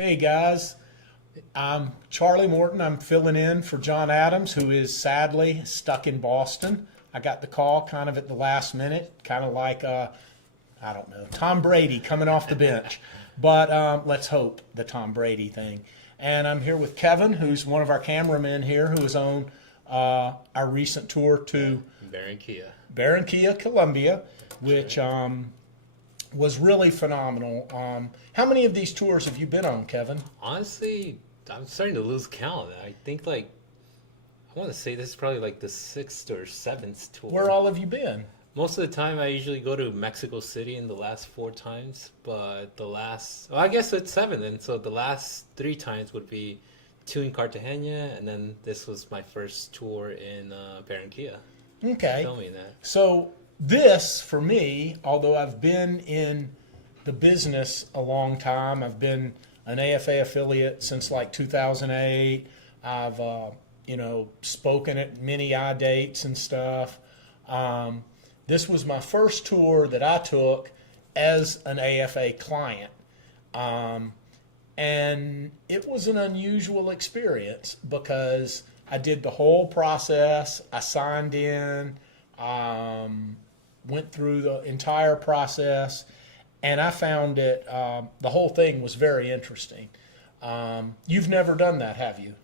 Hey guys, I'm Charlie Morton. I'm filling in for John Adams, who is sadly stuck in Boston. I got the call kind of at the last minute, kind of like, I don't know, Tom Brady coming off the bench. But let's hope the Tom Brady thing. And I'm here with Kevin, who's one of our cameramen here, who is on our recent tour to Barranquilla, Colombia, which was really phenomenal. How many of these tours have you been on, Kevin? Honestly, I'm starting to lose count. I think I want to say this is probably like the 6th or 7th tour. Where all have you been? Most of the time I usually go to Mexico City in the last 4 times, but I guess it's 7, and so the last 3 times would be 2 in Cartagena, and then this was my first tour in Barranquilla. Okay. Tell me that. So this, for me, although I've been in the business a long time, I've been an AFA affiliate since like 2008. I've, spoken at many dates and stuff. This was my first tour that I took as an AFA client. And it was an unusual experience because I did the whole process. I signed in, went through the entire process, and I found it, the whole thing was very interesting. You've never done that, have you?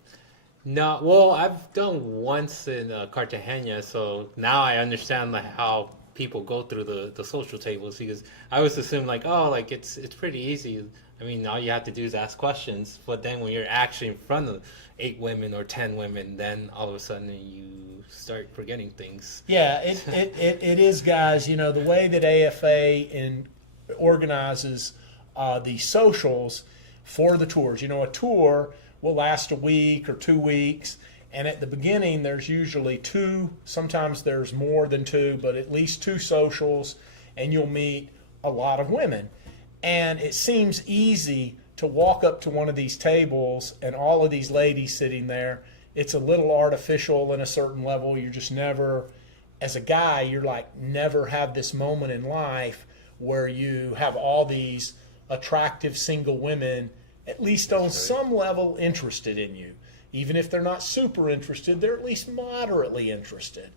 No, well, I've done once in Cartagena, so now I understand how people go through the social tables, because I always assume it's pretty easy. I mean, all you have to do is ask questions, but then when you're actually in front of 8 women or 10 women, then all of a sudden you start forgetting things. Yeah, it is, guys. You know, the way that AFA organizes the socials for the tours. You know, a tour will last a week or 2 weeks, and at the beginning there's usually 2, sometimes there's more than 2, but at least 2 socials, and you'll meet a lot of women. And it seems easy to walk up to one of these tables and all of these ladies sitting there. It's a little artificial in a certain level. You're just never, as a guy, you're like never have this moment in life where you have all these attractive single women, at least on some level, interested in you. Even if they're not super interested, they're at least moderately interested.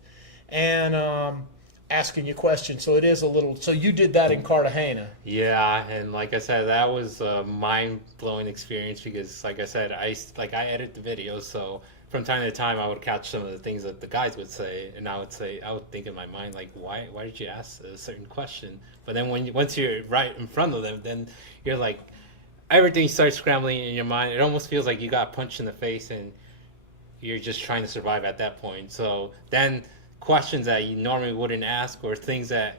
And asking you questions. So it is a little, so you did that in Cartagena. Yeah, and like I said, that was a mind-blowing experience because, like I said, I edit the videos, so from time to time I would catch some of the things that the guys would say, and I would think in my mind, like, why did you ask a certain question? But then once you're right in front of them, then you're like, everything starts scrambling in your mind. It almost feels like you got punched in the face and you're just trying to survive at that point. So then questions that you normally wouldn't ask, or things that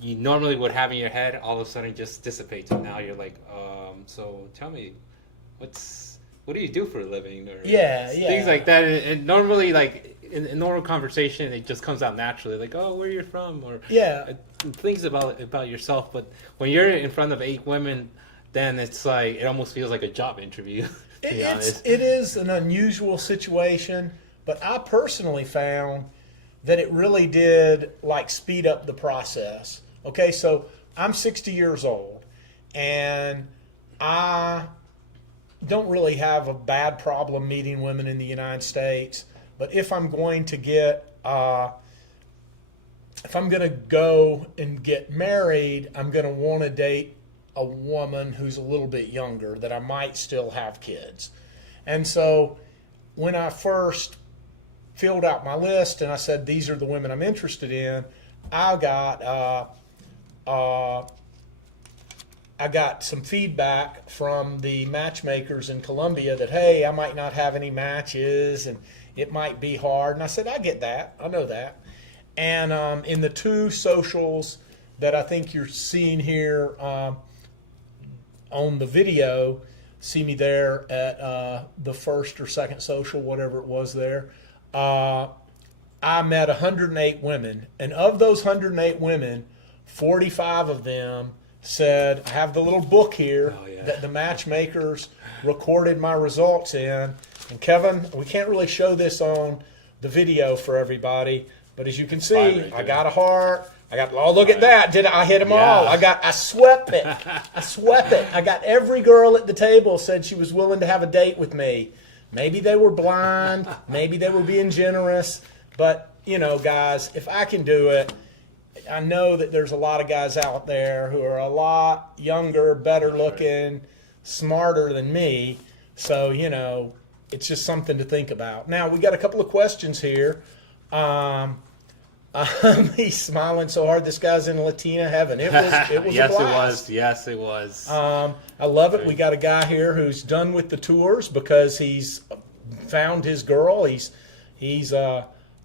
you normally would have in your head, all of a sudden just dissipates, and now you're like, so tell me, what do you do for a living, or things like that. And normally, like in normal conversation, it just comes out naturally, like, oh, where you're from, or things about yourself. But when you're in front of 8 women, then it's like it almost feels like a job interview. It is an unusual situation, but I personally found that it really did like speed up the process. Okay, so I'm 60 years old, and I don't really have a bad problem meeting women in the United States. But if I'm going to go and get married, I'm going to want to date a woman who's a little bit younger, that I might still have kids. And so when I first filled out my list and I said, these are the women I'm interested in, I got some feedback from the matchmakers in Colombia that, hey, I might not have any matches and it might be hard. And I said, I get that. I know that. And in the 2 socials that I think you're seeing here on the video, see me there at the first or second social, whatever it was there, I met 108 women, and of those 108 women, 45 of them said, I have the little book here that the matchmakers recorded my results in. And Kevin, we can't really show this on the video for everybody, but as you can see, I got a heart, I got, oh, look at that. I hit them all. I swept it. I got every girl at the table said she was willing to have a date with me. Maybe they were blind. Maybe they were being generous. But, you know, guys, if I can do it, I know that there's a lot of guys out there who are a lot younger, better looking, smarter than me. So, you know, it's just something to think about. Now, we got a couple of questions here. He's smiling so hard. This guy's in Latina heaven. It was yes, a blast. Yes, it was. I love it. We got a guy here who's done with the tours because he's found his girl. He's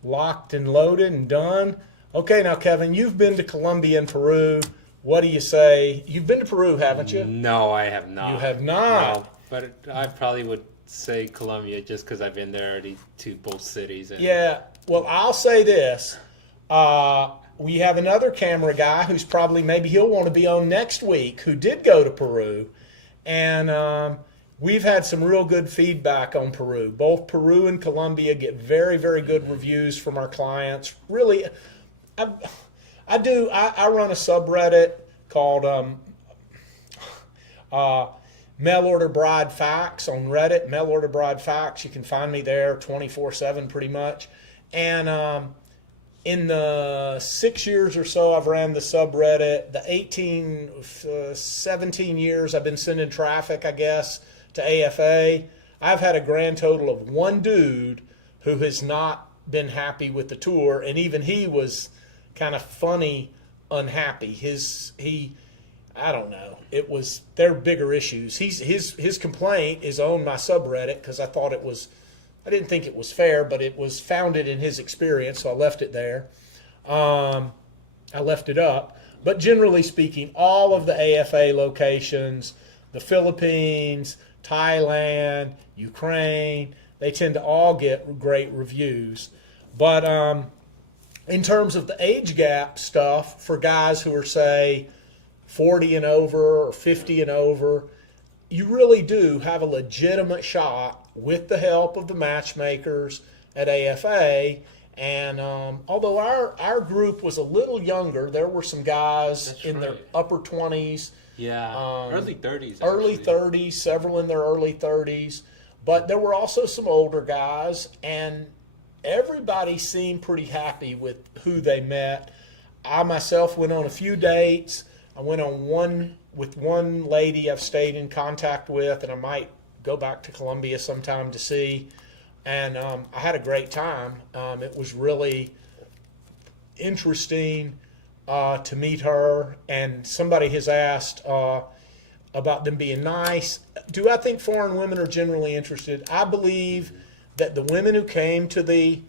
locked and loaded and done. Okay, now, Kevin, you've been to Colombia and Peru. What do you say? You've been to Peru, haven't you? No, I have not. You have not? No, but I probably would say Colombia just because I've been there already to both cities. And yeah, well, I'll say this. We have another camera guy who's probably, maybe he'll want to be on next week, who did go to Peru. And we've had some real good feedback on Peru. Both Peru and Colombia get very, very good reviews from our clients. Really, I run a subreddit called Mail Order Bride Facts on Reddit. Mail Order Bride Facts. You can find me there 24/7 pretty much. And in the 6 years or so I've ran the subreddit, the 17 years I've been sending traffic, I guess, to AFA, I've had a grand total of one dude who has not been happy with the tour, and even he was kind of funny unhappy. I don't know. There are bigger issues. His complaint is on my subreddit because I didn't think it was fair, but it was founded in his experience, so I left it there. I left it up. But generally speaking, all of the AFA locations, the Philippines, Thailand, Ukraine, they tend to all get great reviews. But in terms of the age gap stuff, for guys who are, say, 40 and over or 50 and over, you really do have a legitimate shot with the help of the matchmakers at AFA. And although our group was a little younger, there were some guys in their upper 20s. Yeah, early 30s. Early 30s, several in their early 30s. But there were also some older guys, and everybody seemed pretty happy with who they met. I myself went on a few dates. I went on one with one lady I've stayed in contact with, and I might go back to Colombia sometime to see. And I had a great time. It was really interesting to meet her. And somebody has asked about them being nice. Do I think foreign women are generally interested? I believe that the women who came to the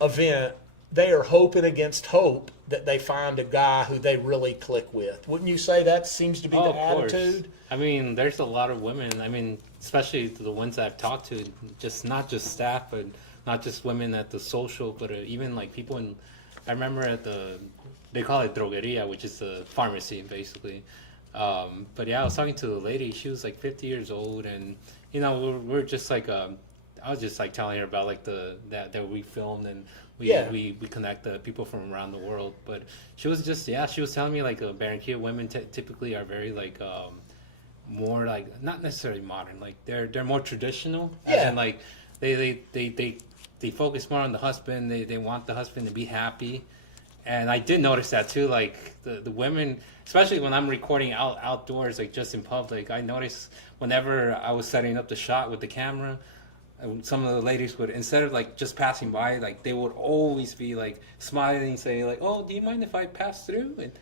event, they are hoping against hope that they find a guy who they really click with. Wouldn't you say that seems to be the attitude? Course. I mean, there's a lot of women. I mean, especially the ones that I've talked to, not just staff, but not just women at the social, but even like people in. I remember they call it drogueria, which is the pharmacy basically. But yeah, I was talking to a lady. She was like 50 years old, and you know, we're just like I was just like telling her about like that we filmed, and we connect the people from around the world. But she was telling me like Barranquilla women typically are very like more like not necessarily modern, like they're more traditional. As in, like they focus more on the husband. They want the husband to be happy. And I did notice that too, like the women, especially when I'm recording outdoors, like just in public, I noticed whenever I was setting up the shot with the camera, some of the ladies would, instead of like just passing by, like they would always be like smiling, saying like, "Oh, do you mind if I pass through?" And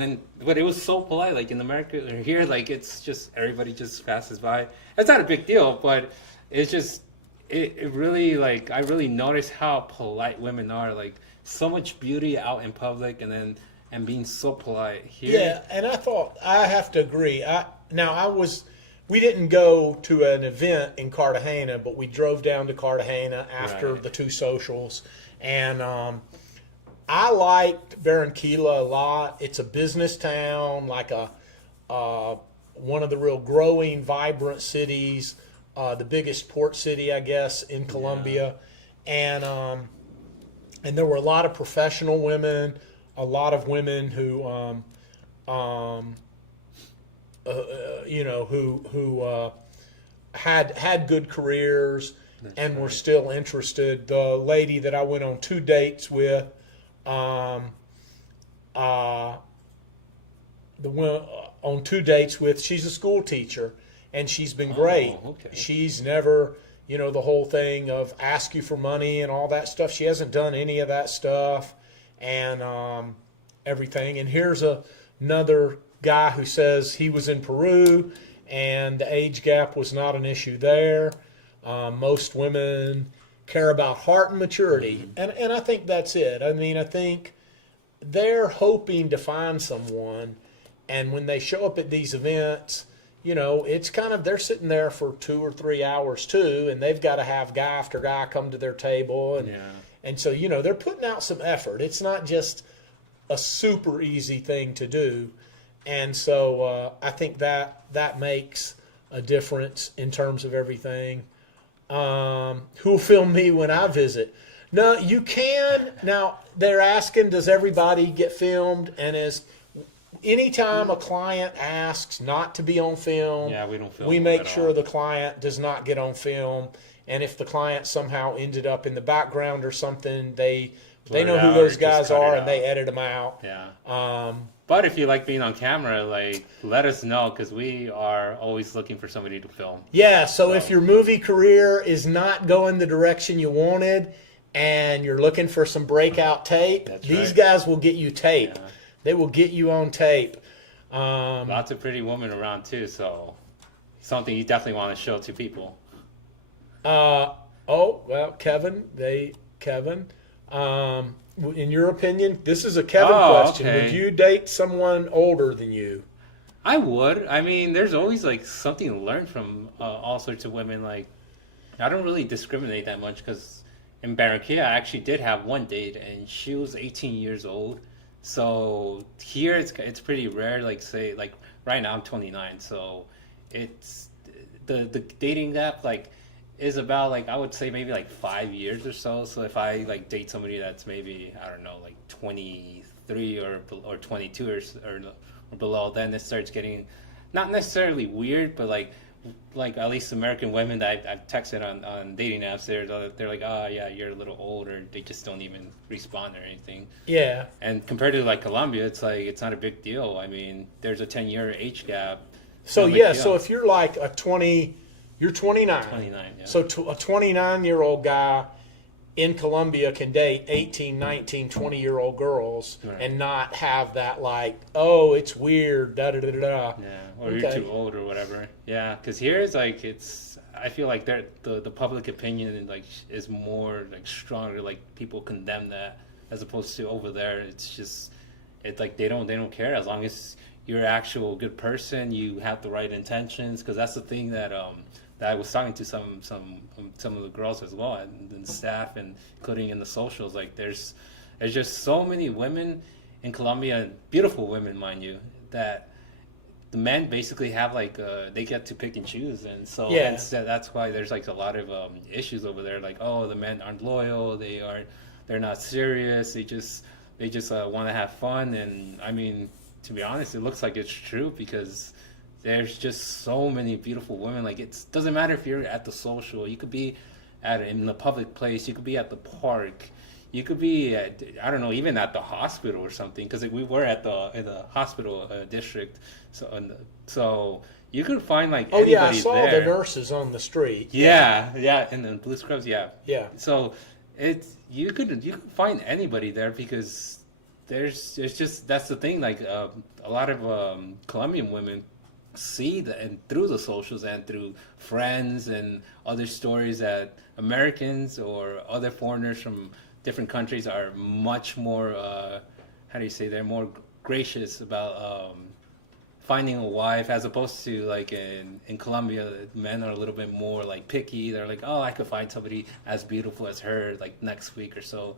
then, but it was so polite. Like in America or here, like it's just everybody just passes by. It's not a big deal, but it's just it really, like I really noticed how polite women are. Like so much beauty out in public, and being so polite here. Yeah, and I thought I have to agree. We didn't go to an event in Cartagena, but we drove down to Cartagena after the two socials. And I liked Barranquilla a lot. It's a business town, like one of the real growing, vibrant cities, the biggest port city, I guess, in Colombia. And there were a lot of professional women, a lot of women who who had good careers and were still interested. The lady that I went on 2 dates with, she's a school teacher, and she's been great. Okay. She's never, the whole thing of ask you for money and all that stuff. She hasn't done any of that stuff and everything. And here's another guy who says he was in Peru and the age gap was not an issue there. Most women care about heart and maturity. And I think that's it. I mean, I think they're hoping to find someone, and when they show up at these events, it's kind of, they're sitting there for 2 or 3 hours too, and they've got to have guy after guy come to their table. And so, they're putting out some effort. It's not just a super easy thing to do. And so I think that makes a difference in terms of everything. Who'll film me when I visit? No, you can. Now, they're asking, does everybody get filmed? And anytime a client asks not to be on film, we don't film. We make sure the client does not get on film. And if the client somehow ended up in the background or something, they know who those guys are and they edit them out. Yeah. But if you like being on camera, let us know, because we are always looking for somebody to film. Yeah. So if your movie career is not going the direction you wanted, and you're looking for some breakout tape, these guys will get you tape. Yeah. They will get you on tape. Lots of pretty women around too, so something you definitely want to show to people. Kevin. In your opinion, this is a Kevin question. Okay. Would you date someone older than you? I would. I mean, there's always something to learn from all sorts of women. I don't really discriminate that much, because in Barranquilla, I actually did have one date, and she was 18 years old. So here it's pretty rare. Right now I'm 29, so it's the dating gap is about I would say maybe 5 years or so. So if I date somebody that's maybe, I don't know, 23 or 22 or below, then it starts getting not necessarily weird, but at least American women that I've texted on dating apps, they're like, oh yeah, you're a little old, or they just don't even respond or anything. Yeah. And compared to Colombia, it's it's not a big deal. I mean, there's a 10-year age gap. So so if you're you're 29. 29, yeah. So a 29-year-old guy in Colombia can date 18, 19, 20-year-old girls and not have that it's weird, da-da-da-da-da. Yeah, or you're too old or whatever. Yeah, because here it's I feel the public opinion is more stronger. People condemn that, as opposed to over there. It's just, they don't care, as long as you're an actual good person, you have the right intentions. Because that's the thing that I was talking to some of the girls as well, and staff, and including in the socials. There's just so many women in Colombia, beautiful women, mind you, that the men basically have they get to pick and choose, and so that's why there's a lot of issues over there. The men aren't loyal, they're not serious, they just want to have fun. And I mean, to be honest, it looks like it's true, because there's just so many beautiful women. It doesn't matter if you're at the social. You could be in the public place. You could be at the park. You could be at, I don't know, even at the hospital or something. Because we were in the hospital district. So you could find anybody there. I saw the nurses on the street. Yeah, and then blue scrubs. Yeah. So you could find anybody there, because there's just, that's the thing. A lot of Colombian women see that, and through the socials and through friends and other stories, that Americans or other foreigners from different countries are much more they're more gracious about finding a wife, as opposed to in Colombia, men are a little bit more picky. They're I could find somebody as beautiful as her next week or so.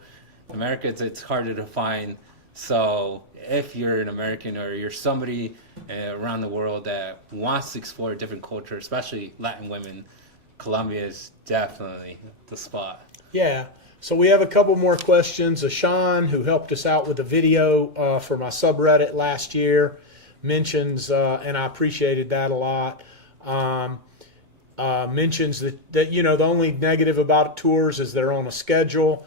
America, it's harder to find. So if you're an American, or you're somebody around the world that wants to explore a different culture, especially Latin women, Colombia is definitely the spot. Yeah. So we have a couple more questions. Ashan, who helped us out with a video for my subreddit last year, mentions, and I appreciated that a lot, mentions that the only negative about tours is they're on a schedule.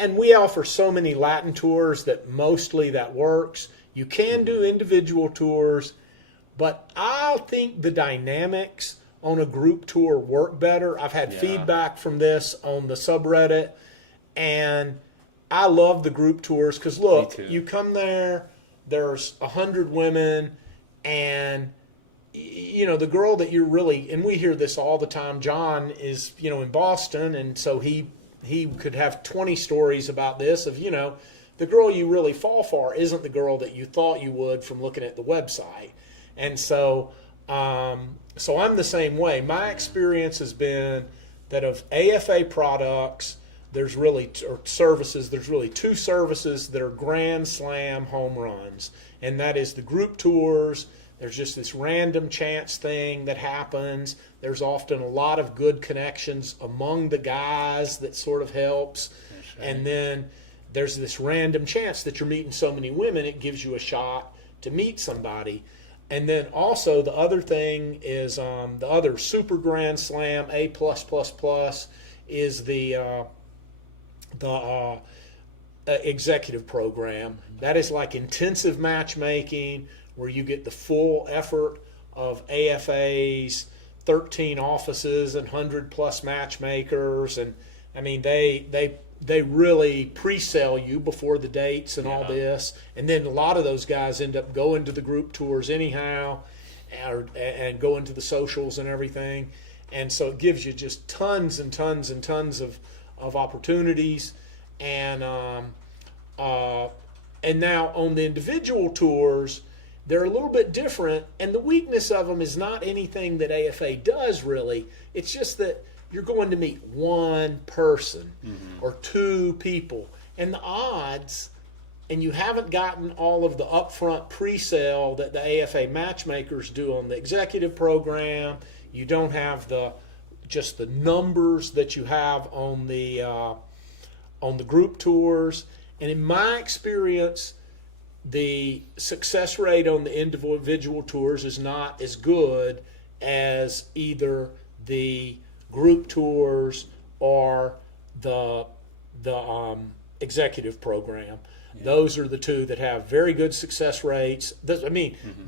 And we offer so many Latin tours that mostly that works. You can do individual tours, but I think the dynamics on a group tour work better. I've had feedback from this on the subreddit, and I love the group tours because, look, you come there, there's 100 women, and the girl that you're really, and we hear this all the time, John is, in Boston, and so he could have 20 stories about this of, the girl you really fall for isn't the girl that you thought you would from looking at the website. And so I'm the same way. My experience has been that of AFA products, there's really two services that are grand slam home runs, and that is the group tours. There's just this random chance thing that happens. There's often a lot of good connections among the guys that sort of helps. Right. And then there's this random chance that you're meeting so many women, it gives you a shot to meet somebody. And then also the other thing is the other super grand slam, A+++, is the executive program. That is like intensive matchmaking, where you get the full effort of AFA's 13 offices and 100+ matchmakers. And I mean, they really pre-sell you before the dates and all this. And then a lot of those guys end up going to the group tours anyhow, and go into the socials and everything. And so it gives you just tons and tons and tons of opportunities. And now on the individual tours, they're a little bit different, and the weakness of them is not anything that AFA does really. It's just that you're going to meet one person or two people, and the odds, and you haven't gotten all of the upfront pre-sale that the AFA matchmakers do on the executive program. You don't have just the numbers that you have on the group tours. And in my experience, the success rate on the individual tours is not as good as either the group tours or the executive program. Yeah. Those are the two that have very good success rates. The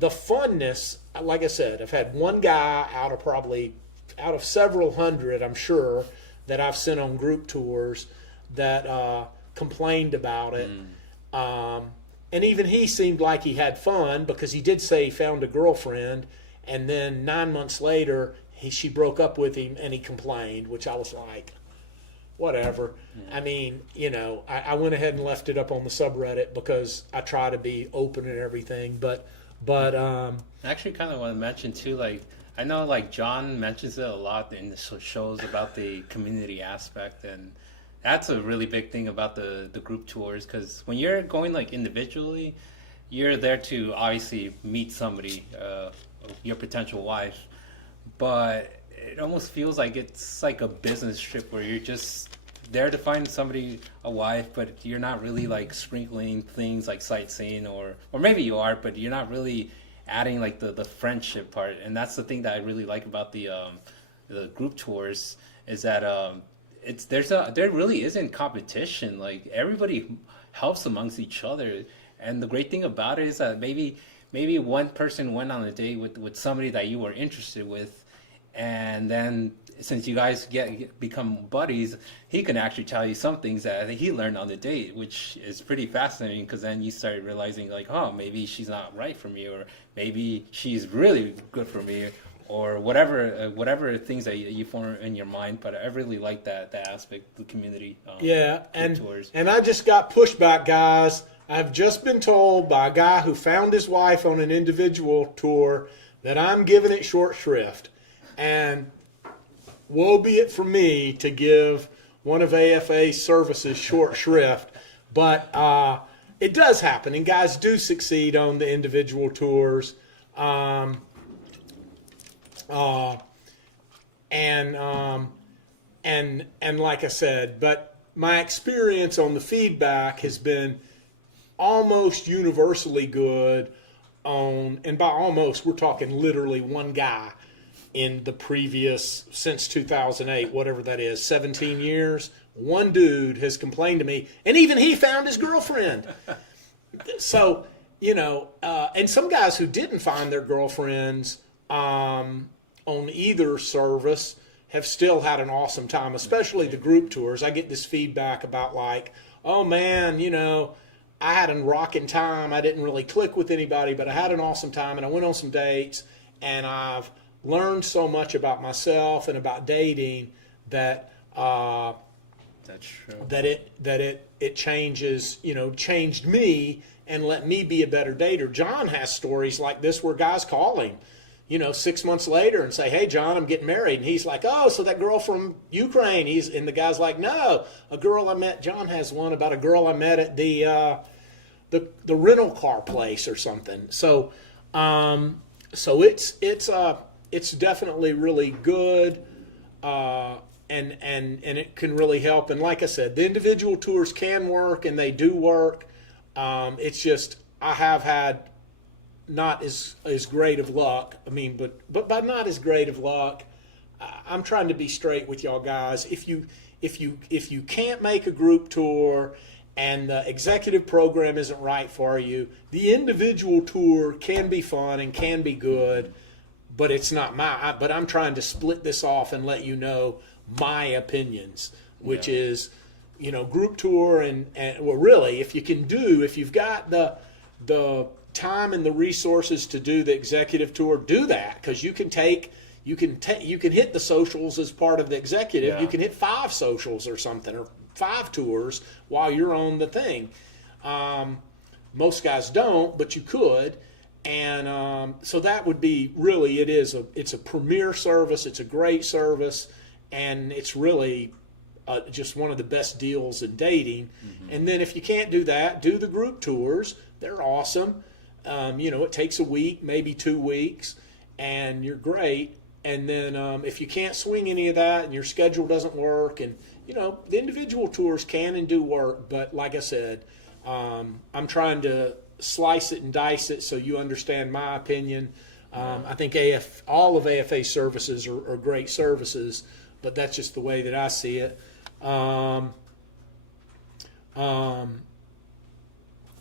funness, like I said, I've had one guy out of several hundred, I'm sure, that I've sent on group tours that complained about it. And even he seemed like he had fun, because he did say he found a girlfriend, and then 9 months later she broke up with him and he complained, which I was like, whatever. Yeah. I mean, I went ahead and left it up on the subreddit because I try to be open and everything. But I actually kind of want to mention too, like, I know like John mentions it a lot in the shows about the community aspect, and that's a really big thing about the group tours, because when you're going like individually, you're there to obviously meet somebody, your potential wife, but it almost feels like it's like a business trip where you're just there to find somebody a wife, but you're not really like sprinkling things like sightseeing, or maybe you are, but you're not really adding like the friendship part. And that's the thing that I really like about the group tours, is that there really isn't competition. Like, everybody helps amongst each other, and the great thing about it is that maybe one person went on a date with somebody that you were interested with, and then since you guys become buddies, he can actually tell you some things that he learned on the date, which is pretty fascinating, because then you start realizing like, oh, maybe she's not right for me, or maybe she's really good for me, or whatever things that you form in your mind. But I really like that aspect, the community. Tours. And I just got pushback, guys. I've just been told by a guy who found his wife on an individual tour that I'm giving it short shrift, and woe be it for me to give one of AFA's services short shrift. But it does happen, and guys do succeed on the individual tours. And like I said, but my experience on the feedback has been almost universally good on, and by almost, we're talking literally one guy in the previous, since 2008, whatever that is, 17 years, one dude has complained to me, and even he found his girlfriend. So, and some guys who didn't find their girlfriends on either service have still had an awesome time, especially the group tours. I get this feedback about like, oh man, I had a rocking time. I didn't really click with anybody, but I had an awesome time, and I went on some dates, and I've learned so much about myself and about dating that that's true. That it changes, changed me and let me be a better dater. John has stories like this where guys call him, 6 months later and say, "Hey, John, I'm getting married," and he's like, "Oh, so that girl from Ukraine?" And the guy's like, "No, a girl I met." John has one about a girl I met at the rental car place or something. So, it's definitely really good, and it can really help. And like I said, the individual tours can work, and they do work. It's just I have had not as great of luck. I mean, but by not as great of luck, I'm trying to be straight with y'all guys. If you can't make a group tour and the executive program isn't right for you, the individual tour can be fun and can be good, but it's not but I'm trying to split this off and let you know my opinions, which is, group tour and well, really, if you've got the time and the resources to do the executive tour, do that, because you can hit the socials as part of the executive. Yeah. You can hit 5 socials or something, or 5 tours while you're on the thing. Most guys don't, but you could. And so that would be really, it's a premier service. It's a great service, and it's really just one of the best deals in dating. Mm-hmm. And then if you can't do that, do the group tours. They're awesome. It takes a week, maybe 2 weeks, and you're great. And then if you can't swing any of that and your schedule doesn't work, and the individual tours can and do work, but like I said, I'm trying to slice it and dice it so you understand my opinion. I think all of AFA services are great services, but that's just the way that I see it.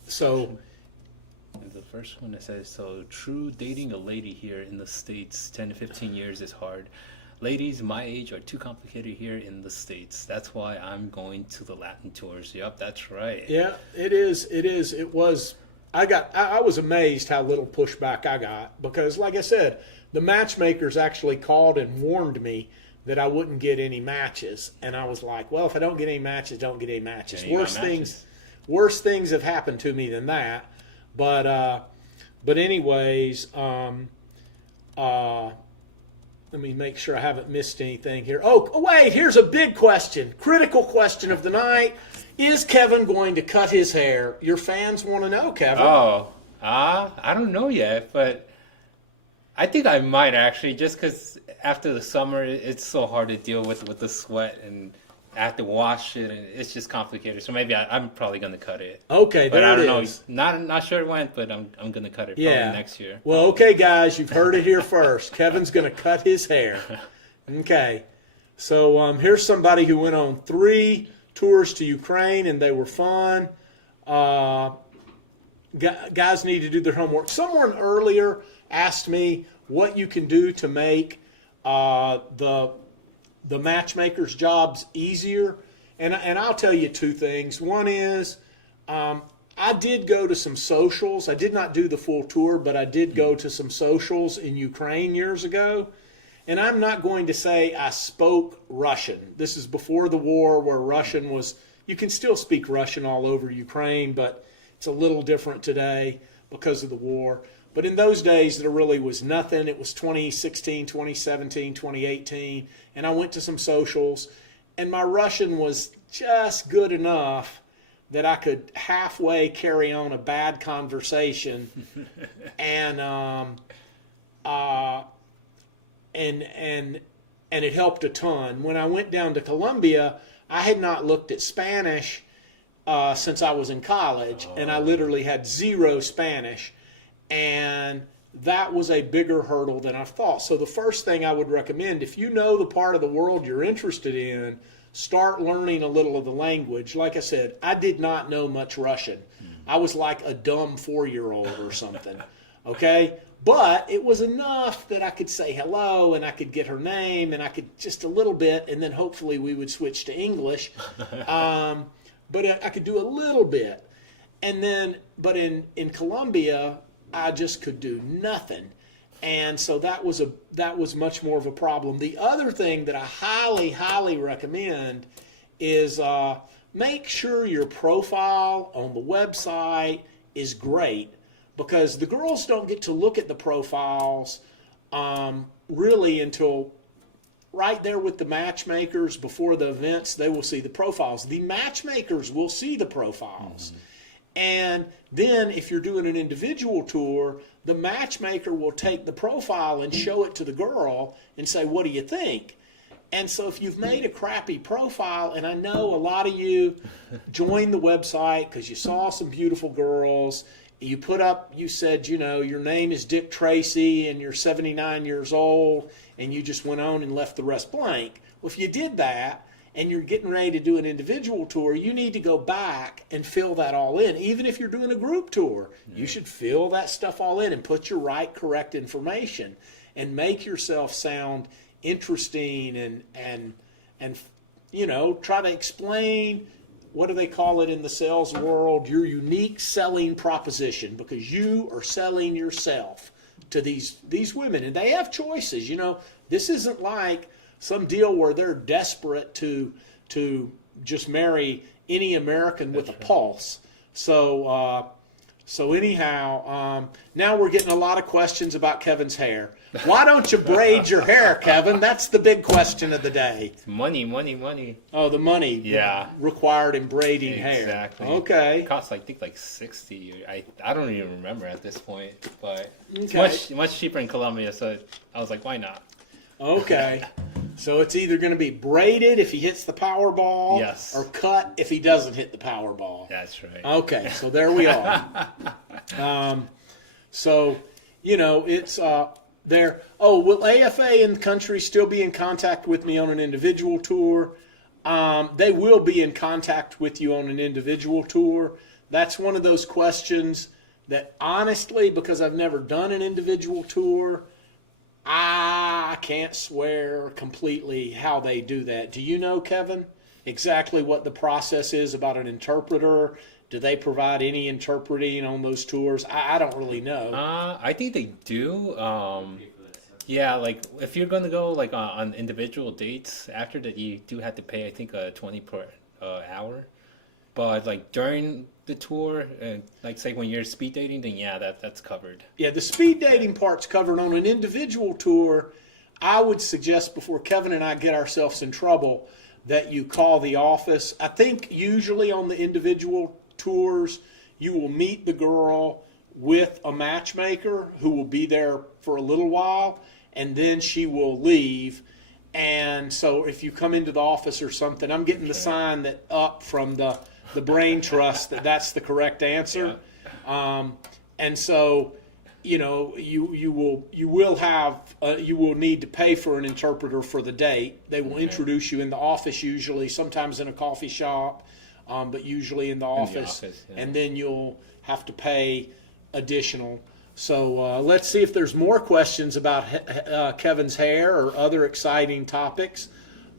So the first one that says, so true, dating a lady here in the States 10 to 15 years is hard. Ladies my age are too complicated here in the States. That's why I'm going to the Latin tours. Yep, that's right. Yeah, it is. It was. I was amazed how little pushback I got, because like I said, the matchmakers actually called and warned me that I wouldn't get any matches, and I was like, well, if I don't get any matches, don't get any matches. Worse things have happened to me than that. But anyways, let me make sure I haven't missed anything here. Oh, wait, here's a big question, critical question of the night. Is Kevin going to cut his hair? Your fans want to know, Kevin. Oh, I don't know yet, but I think I might actually, just because after the summer, it's so hard to deal with the sweat, and I have to wash it, and it's just complicated. So maybe I'm probably going to cut it. Okay, but there I don't it know. is. Not sure when, but I'm going to cut it probably next year. Well, okay, guys, you've heard it here first. Kevin's going to cut his hair. Okay, so here's somebody who went on 3 tours to Ukraine, and they were fun. Guys need to do their homework. Someone earlier asked me what you can do to make the matchmakers' jobs easier, and I'll tell you 2 things. One is I did go to some socials. I did not do the full tour, but I did go to some socials in Ukraine years ago. And I'm not going to say I spoke Russian. This is before the war, where Russian was, you can still speak Russian all over Ukraine, but it's a little different today because of the war. But in those days, there really was nothing. It was 2016, 2017, 2018. And I went to some socials, and my Russian was just good enough that I could halfway carry on a bad conversation. And and it helped a ton. When I went down to Colombia, I had not looked at Spanish since I was in college, and I literally had zero Spanish, and that was a bigger hurdle than I thought. So the first thing I would recommend, if you know the part of the world you're interested in, start learning a little of the language. Like I said, I did not know much Russian. I was like a dumb 4-year-old or something, okay? But it was enough that I could say hello, and I could get her name, and I could just a little bit, and then hopefully we would switch to English. But I could do a little bit. And then, but in Colombia, I just could do nothing. And so that was much more of a problem. The other thing that I highly, highly recommend is make sure your profile on the website is great, because the girls don't get to look at the profiles really until right there with the matchmakers before the events. They will see the profiles. The matchmakers will see the profiles. And then if you're doing an individual tour, the matchmaker will take the profile and show it to the girl and say, what do you think? And so if you've made a crappy profile, and I know a lot of you joined the website because you saw some beautiful girls, you put up, you said, you know, your name is Dick Tracy and you're 79 years old, and you just went on and left the rest blank. Well, if you did that and you're getting ready to do an individual tour, you need to go back and fill that all in. Even if you're doing a group tour, you should fill that stuff all in and put your right, correct information and make yourself sound interesting and you know, try to explain, what do they call it in the sales world, your unique selling proposition, because you are selling yourself to these women, and they have choices. You know, this isn't like some deal where they're desperate to just marry any American with a pulse. So anyhow, now we're getting a lot of questions about Kevin's hair. Why don't you braid your hair, Kevin? That's the big question of the day. It's money. Oh, the money required in braiding hair. Exactly. Okay. It costs, I think, like 60. I don't even remember at this point, but Okay. it's much cheaper in Colombia, so I was like, why not? Okay. So it's either going to be braided if he hits the Powerball, Yes. or cut if he doesn't hit the Powerball. That's right. Okay, so there we are. So, you know, it's there. Oh, will AFA in the country still be in contact with me on an individual tour? They will be in contact with you on an individual tour. That's one of those questions that, honestly, because I've never done an individual tour, I can't swear completely how they do that. Do you know, Kevin, exactly what the process is about an interpreter? Do they provide any interpreting on those tours? I don't really know. I think they do. Yeah, like if you're gonna go like on individual dates, after that you do have to pay, I think, 20 per hour. But like during the tour, and like say when you're speed dating, then yeah, that's covered. Yeah, the speed dating part's covered. On an individual tour, I would suggest, before Kevin and I get ourselves in trouble, that you call the office. I think usually on the individual tours, you will meet the girl with a matchmaker who will be there for a little while, and then she will leave. And so if you come into the office or something, I'm getting the sign that up from the brain trust that that's the correct answer. Yeah. And so, you know, you will need to pay for an interpreter for the date. They will introduce you in the office, usually, sometimes in a coffee shop, but usually in the office. And then you'll have to pay additional. So let's see if there's more questions about Kevin's hair or other exciting topics.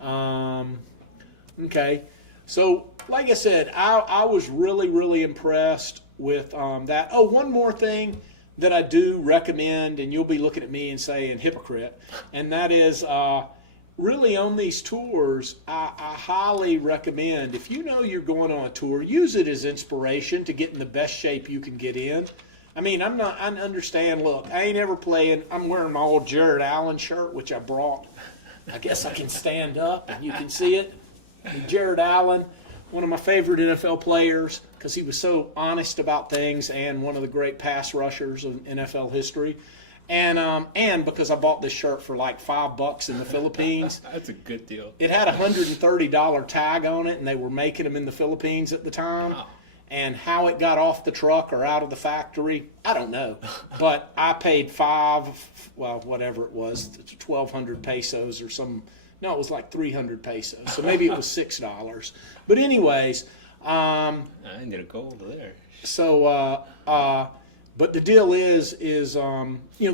Okay. So, like I said, I was really, really impressed with that. Oh, one more thing that I do recommend, and you'll be looking at me and saying hypocrite, and that is really on these tours, I highly recommend, if you know you're going on a tour, use it as inspiration to get in the best shape you can get in. I mean, I understand, look, I ain't ever playing, I'm wearing my old Jared Allen shirt, which I brought. I guess I can stand up and you can see it. Jared Allen, one of my favorite NFL players, because he was so honest about things, and one of the great pass rushers of NFL history. And because I bought this shirt for like $5 in the Philippines. That's a good deal. It had a $130 tag on it, and they were making them in the Philippines at the time. Wow. And how it got off the truck or out of the factory, I don't know. But I paid whatever it was, 1,200 pesos or some. No, it was like 300 pesos. So maybe it was $6. But anyways, I need to go over there. So, but the deal is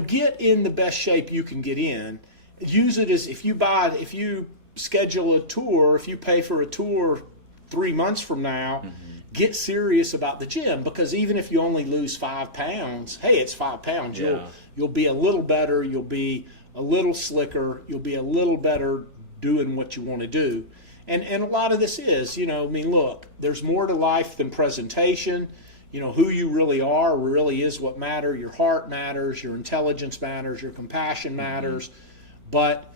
get in the best shape you can get in. Use it as if you schedule a tour, if you pay for a tour 3 months from now, get serious about the gym, because even if you only lose 5 pounds, hey, it's 5 pounds. Yeah. You'll be a little better. You'll be a little slicker. You'll be a little better doing what you want to do. And a lot of this is, look, there's more to life than presentation. Who you really are really is what matters. Your heart matters, your intelligence matters, your compassion matters. But,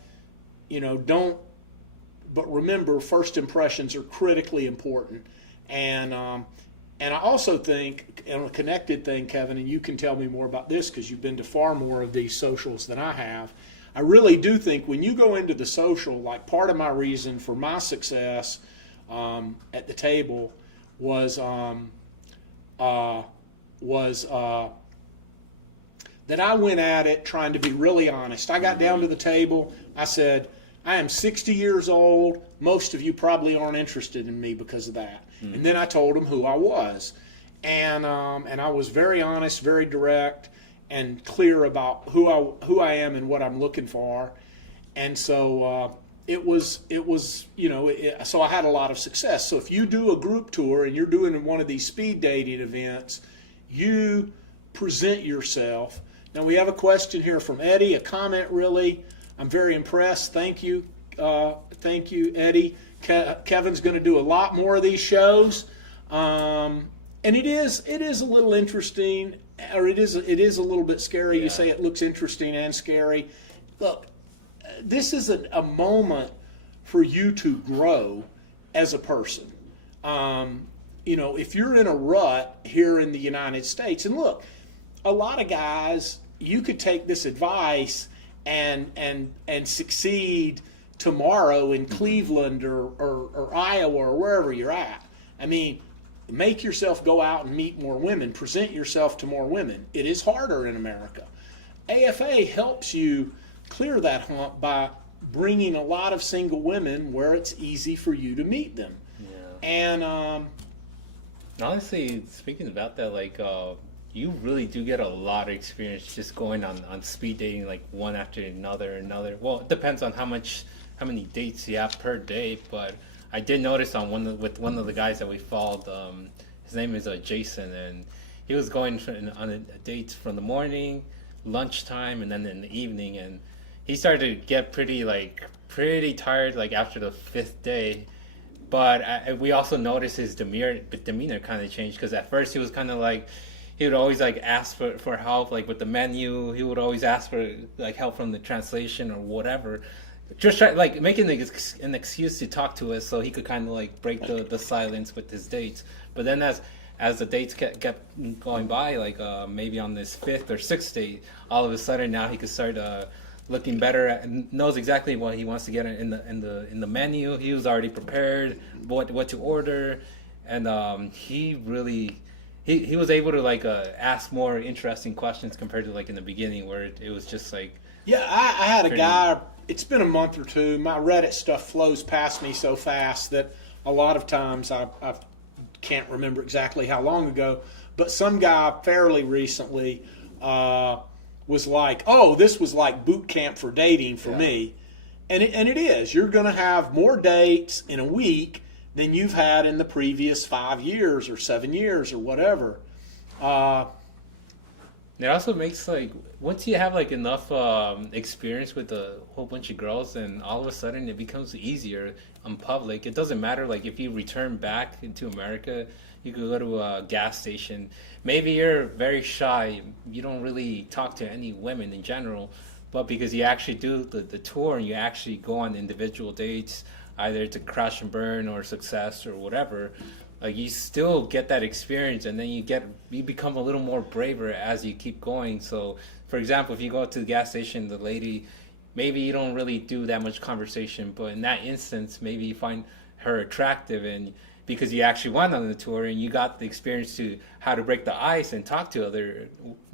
but remember, first impressions are critically important. And I also think, and a connected thing, Kevin, and you can tell me more about this because you've been to far more of these socials than I have. I really do think when you go into the social, like part of my reason for my success at the table was that I went at it trying to be really honest. I got down to the table. I said, I am 60 years old. Most of you probably aren't interested in me because of that. And then I told them who I was. And I was very honest, very direct, and clear about who I am and what I'm looking for. And so so I had a lot of success. So if you do a group tour and you're doing one of these speed dating events, you present yourself. Now we have a question here from Eddie, a comment really. I'm very impressed. Thank you, Eddie. Kevin's going to do a lot more of these shows, and it is a little interesting, or it is a little bit scary. Yeah. You say it looks interesting and scary. Look, this is a moment for you to grow as a person. If you're in a rut here in the United States, and look, a lot of guys, you could take this advice and succeed tomorrow in Cleveland or Iowa or wherever you're at. I mean, make yourself go out and meet more women. Present yourself to more women. It is harder in America. AFA helps you clear that hump by bringing a lot of single women where it's easy for you to meet them. Yeah. And honestly, speaking about that, you really do get a lot of experience just going on speed dating, like one after another. Well, it depends on how many dates you have per day, but I did notice with one of the guys that we followed, his name is Jason, and he was going on a date from the morning, lunchtime, and then in the evening, and he started to get pretty tired after the 5th day. But we also noticed his demeanor kind of changed, because at first he was kind of he would always ask for help with the menu. He would always ask for help from the translation or whatever, just try making an excuse to talk to us so he could kind of break the silence with his dates. But then as the dates kept going by, maybe on this 5th or 6th date, all of a sudden now he could start looking better and knows exactly what he wants to get in the menu. He was already prepared what to order, and he really. He was able to ask more interesting questions compared to in the beginning, where it was just yeah, I had a guy. It's been a month or two. My Reddit stuff flows past me so fast that a lot of times I can't remember exactly how long ago. But some guy fairly recently was like, "Oh, this was like boot camp for dating for me," and it is. You're going to have more dates in a week than you've had in the previous 5 years or 7 years or whatever. It also makes once you have enough experience with a whole bunch of girls, and all of a sudden it becomes easier in public. It doesn't matter if you return back into America, you could go to a gas station. Maybe you're very shy, you don't really talk to any women in general, but because you actually do the tour and you actually go on individual dates, either to crash and burn or success or whatever, you still get that experience, and then you become a little more braver as you keep going. So for example, if you go to the gas station, the lady, maybe you don't really do that much conversation, but in that instance, maybe you find her attractive, and because you actually went on the tour and you got the experience to how to break the ice and talk to other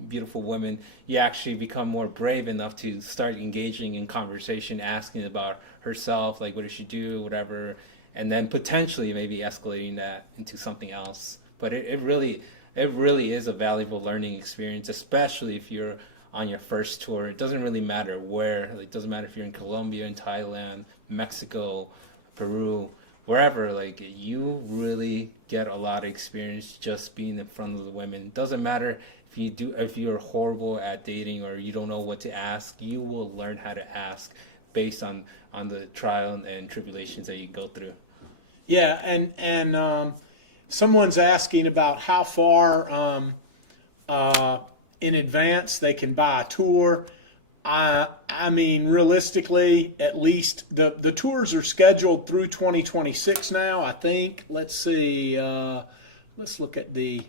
beautiful women, you actually become more brave enough to start engaging in conversation, asking about herself, like what does she do, whatever, and then potentially maybe escalating that into something else. But it really is a valuable learning experience, especially if you're on your first tour. It doesn't really matter where. Like, it doesn't matter if you're in Colombia, in Thailand, Mexico, Peru, wherever. Like, you really get a lot of experience just being in front of the women. It doesn't matter if you're horrible at dating or you don't know what to ask. You will learn how to ask based on the trial and tribulations that you go through. Yeah, and someone's asking about how far in advance they can buy a tour. I mean, realistically, at least the tours are scheduled through 2026 now, I think. Let's see. Let's look at the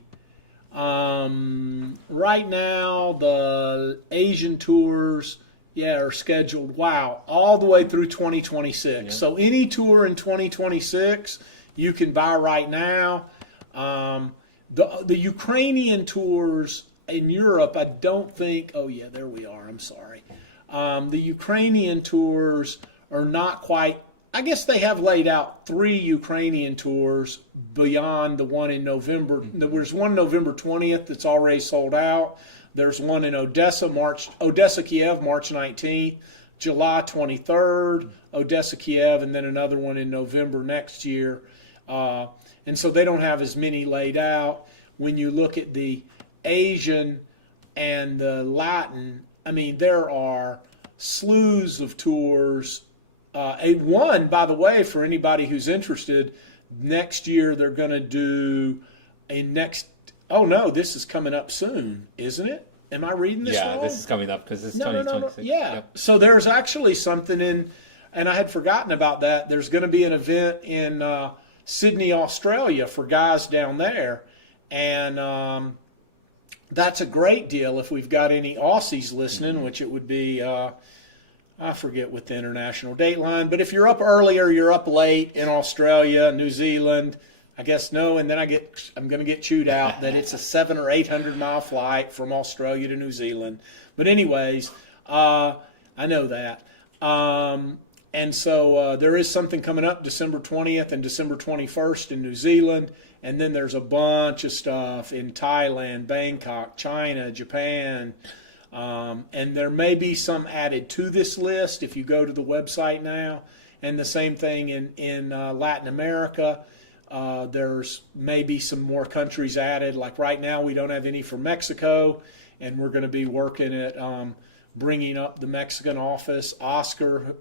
right now, the Asian tours, are scheduled, all the way through 2026. Yeah. So any tour in 2026 you can buy right now. The Ukrainian tours in Europe, I don't think, there we are, I'm sorry. The Ukrainian tours are not quite, I guess they have laid out 3 Ukrainian tours beyond the one in November. Mm-hmm. There's one November 20th that's already sold out. There's one in Odessa, Kiev, March 19th, July 23rd, Odessa, Kiev, and then another one in November next year. And so they don't have as many laid out. When you look at the Asian and the Latin, I mean, there are slews of tours. One, by the way, for anybody who's interested, next year they're going to do this is coming up soon, isn't it? Am I reading this wrong? Yeah, this is coming up because it's 2026. No. Yeah. Yep. So there's actually something and I had forgotten about that. There's going to be an event in Sydney, Australia for guys down there. And that's a great deal if we've got any Aussies listening, which it would be, I forget what the international date line, but if you're up early or you're up late in Australia, New Zealand, I guess no, and then I'm going to get chewed out that it's a 700 or 800 mile flight from Australia to New Zealand. But anyways, I know that. And so there is something coming up December 20th and December 21st in New Zealand. And then there's a bunch of stuff in Thailand, Bangkok, China, Japan. And there may be some added to this list if you go to the website now. And the same thing in Latin America. There's maybe some more countries added. Like right now we don't have any for Mexico. And we're going to be working at bringing up the Mexican office. Oscar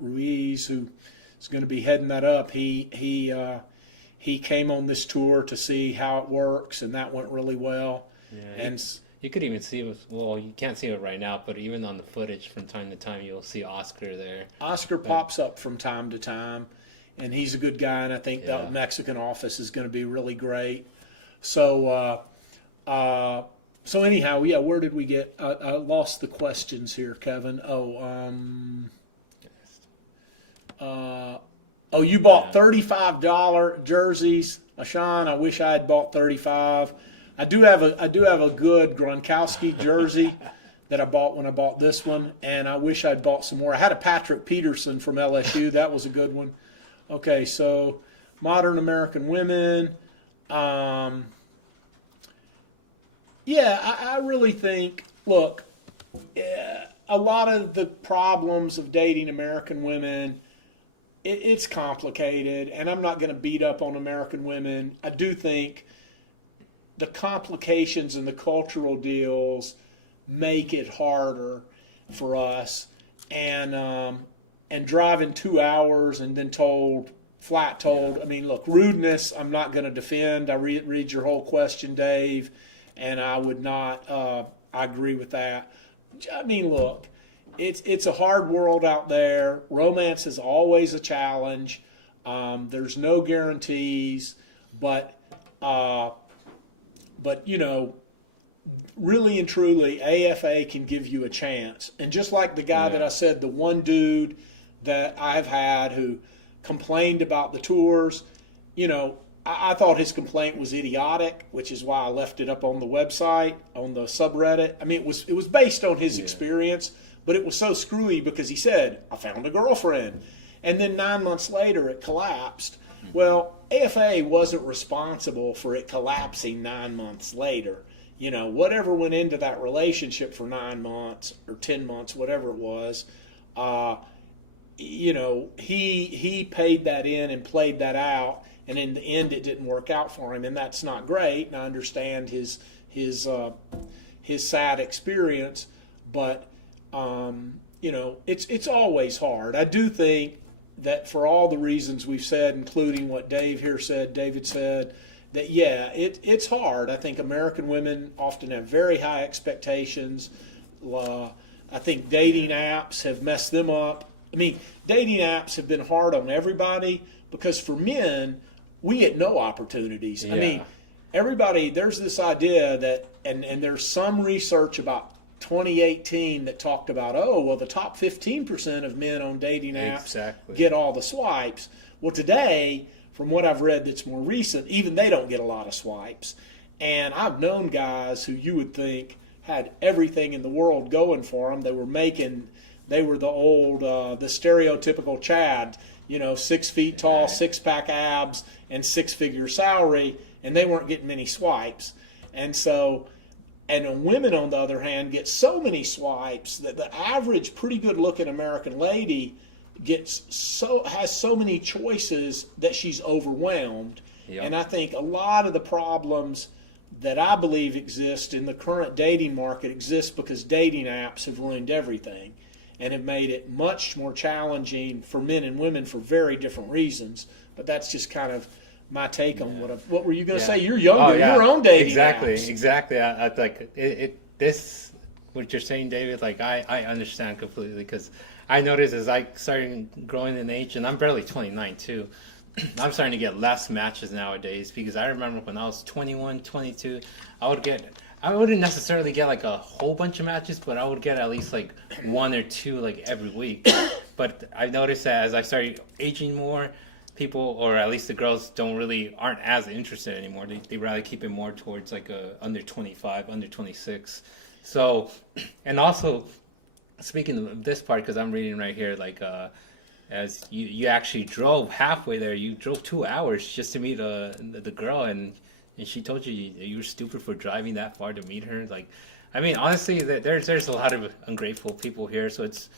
Ruiz, who is going to be heading that up, he came on this tour to see how it works, and that went really well. Yeah, and you could even see it. Well, you can't see it right now, but even on the footage from time to time, you'll see Oscar there. Oscar pops up from time to time, and he's a good guy, and I think the Mexican office is going to be really great. So, anyhow, where did we get? I lost the questions here, Kevin. You bought $35 jerseys, Sean. I wish I had bought 35. I do have a good Gronkowski jersey that I bought when I bought this one, and I wish I'd bought some more. I had a Patrick Peterson from LSU. That was a good one. Okay, so modern American women. I really think, look, a lot of the problems of dating American women, it's complicated, and I'm not going to beat up on American women. I do think the complications and the cultural deals make it harder for us, and driving 2 hours and then flat told. I mean, look, rudeness, I'm not going to defend. I read your whole question, Dave, and I would not. I agree with that. I mean, look, it's a hard world out there. Romance is always a challenge. There's no guarantees, but really and truly, AFA can give you a chance. And just like the guy that I said, the one dude that I've had who complained about the tours, you know, I thought his complaint was idiotic, which is why I left it up on the website, on the subreddit. I mean, it was based on his experience, but it was so screwy because he said, I found a girlfriend. And then 9 months later, it collapsed. Well, AFA wasn't responsible for it collapsing 9 months later. You know, whatever went into that relationship for 9 months or 10 months, whatever it was, you know, he paid that in and played that out. And in the end, it didn't work out for him, and that's not great. And I understand his sad experience, but you know, it's always hard. I do think that for all the reasons we've said, including what David said, that it's hard. I think American women often have very high expectations. I think dating apps have messed them up. I mean, dating apps have been hard on everybody because for men, we get no opportunities. I mean, everybody, there's this idea that, and there's some research about 2018 that talked about, the top 15% of men on dating apps get all the swipes. Well, today, from what I've read that's more recent, even they don't get a lot of swipes. And I've known guys who you would think had everything in the world going for them. They were the old, the stereotypical Chad, you know, 6 feet tall, six-pack abs, and six-figure salary, and they weren't getting many swipes. And so, and women, on the other hand, get so many swipes that the average pretty good-looking American lady has so many choices that she's overwhelmed. Yep. And I think a lot of the problems that I believe exist in the current dating market exist because dating apps have ruined everything and have made it much more challenging for men and women for very different reasons. But that's just kind of my take on what were you going to say? You're younger, your own dating apps. Exactly. I like this, what you're saying, David, like I understand completely because I noticed as I started growing in age, and I'm barely 29 too, I'm starting to get less matches nowadays because I remember when I was 21, 22, I wouldn't necessarily get like a whole bunch of matches, but I would get at least like one or two like every week. But I noticed that as I started aging more, people, or at least the girls, aren't as interested anymore. They rather keep it more towards like under 25, under 26. So, and also speaking of this part, because I'm reading right here, like as you actually drove halfway there, you drove 2 hours just to meet the girl, and she told you were stupid for driving that far to meet her. Like, I mean, honestly, there's a lot of ungrateful people here. So it's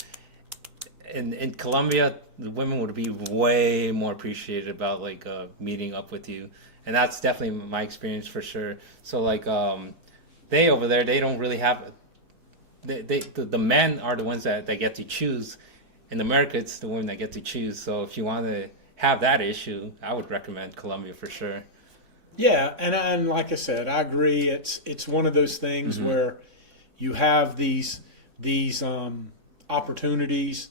in Colombia, the women would be way more appreciated about like meeting up with you, and that's definitely my experience for sure. So like they over there, they don't really have. The men are the ones that get to choose. In America, it's the women that get to choose. So if you want to have that issue, I would recommend Colombia for sure. Yeah, and like I said, I agree. It's one of those things where you have these opportunities,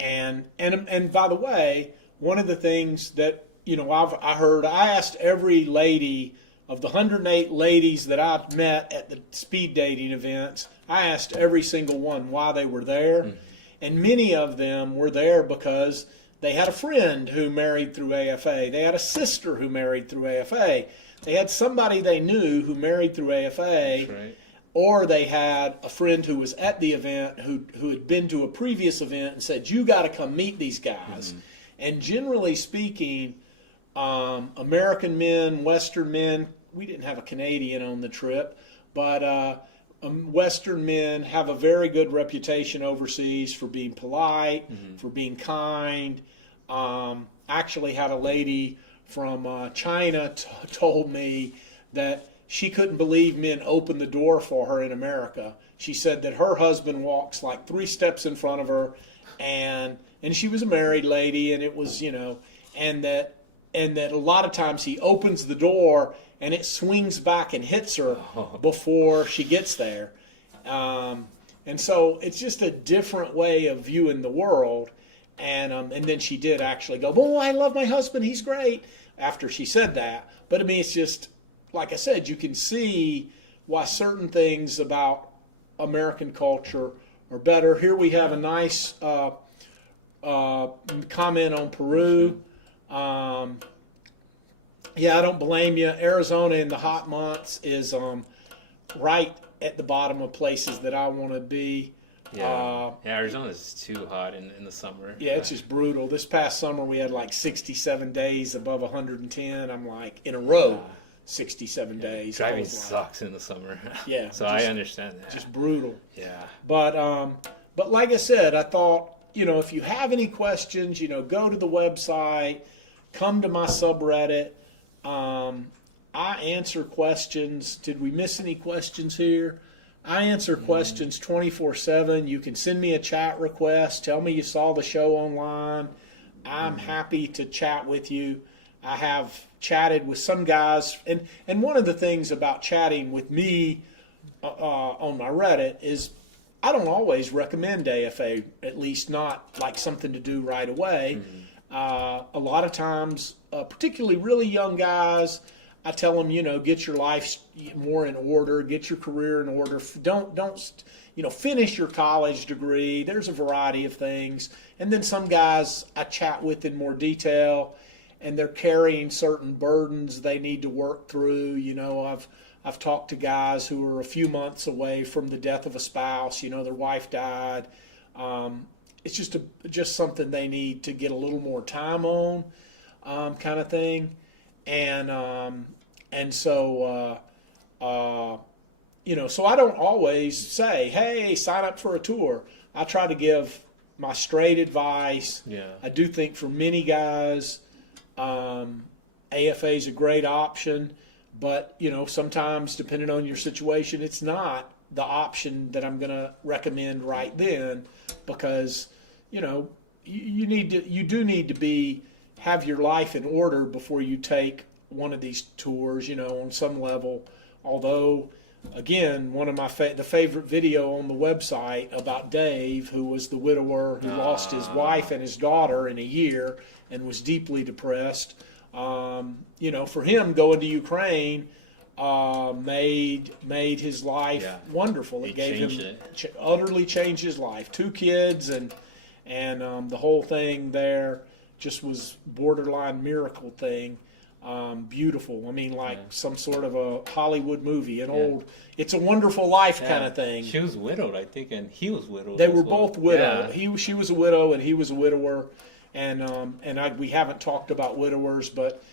and by the way, one of the things that I asked every lady of the 108 ladies that I met at the speed dating events, I asked every single one why they were there, and many of them were there because they had a friend who married through AFA. They had a sister who married through AFA. They had somebody they knew who married through AFA. That's right. Or they had a friend who was at the event who had been to a previous event and said, you got to come meet these guys. And generally speaking, American men, Western men, we didn't have a Canadian on the trip, but Western men have a very good reputation overseas for being polite, for being kind. Actually had a lady from China told me that she couldn't believe men opened the door for her in America. She said that her husband walks like 3 steps in front of her, and she was a married lady, and it was, and that a lot of times he opens the door and it swings back and hits her before she gets there. And so it's just a different way of viewing the world. And then she did actually go, "Oh, I love my husband. He's great," after she said that. But I mean, it's just, like I said, you can see why certain things about American culture are better. Here we have a nice comment on Peru. Yeah, I don't blame you. Arizona in the hot months is right at the bottom of places that I want to be. Yeah, Arizona's too hot in the summer. Yeah, it's just brutal. This past summer we had like 67 days above 110. I'm like, in a row, 67 days. Driving sucks in the summer. Yeah. So I understand that. Just brutal. Yeah. But like I said, I thought, if you have any questions, go to the website, come to my subreddit. I answer questions. Did we miss any questions here? I answer questions 24/7. You can send me a chat request. Tell me you saw the show online. I'm happy to chat with you. I have chatted with some guys. And one of the things about chatting with me on my Reddit is I don't always recommend AFA, at least not like something to do right away. A lot of times, particularly really young guys, I tell them, get your life more in order, get your career in order. Don't finish your college degree. There's a variety of things. And then some guys I chat with in more detail, and they're carrying certain burdens they need to work through. I've talked to guys who are a few months away from the death of a spouse. Their wife died. It's just something they need to get a little more time on, kind of thing. So so I don't always say, hey, sign up for a tour. I try to give my straight advice. Yeah. I do think for many guys, AFA is a great option, but sometimes depending on your situation, it's not the option that I'm going to recommend right then, because you do need to have your life in order before you take one of these tours, on some level. Although, again, one of the favorite video on the website about Dave, who was the widower who lost his wife and his daughter in a year and was deeply depressed. For him, going to Ukraine made his life wonderful. It gave him utterly changed his life. 2 kids and the whole thing there just was borderline miracle thing. Beautiful. I mean, like some sort of a Hollywood movie, old It's a Wonderful Life kind of thing. She was widowed, I think, and he was widowed. They were both widowed. Yeah. She was a widow and he was a widower. We haven't talked about widowers, but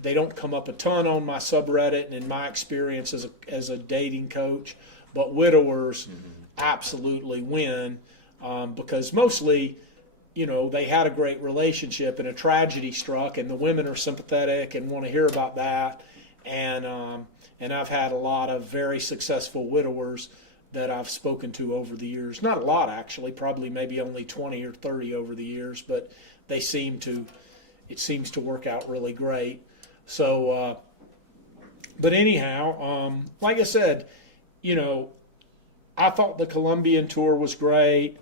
they don't come up a ton on my subreddit and in my experience as a dating coach. But widowers absolutely win because mostly, they had a great relationship and a tragedy struck, and the women are sympathetic and want to hear about that. And I've had a lot of very successful widowers that I've spoken to over the years. Not a lot, actually, probably maybe only 20 or 30 over the years, but it seems to work out really great. So, but anyhow, like I said, I thought the Colombian tour was great.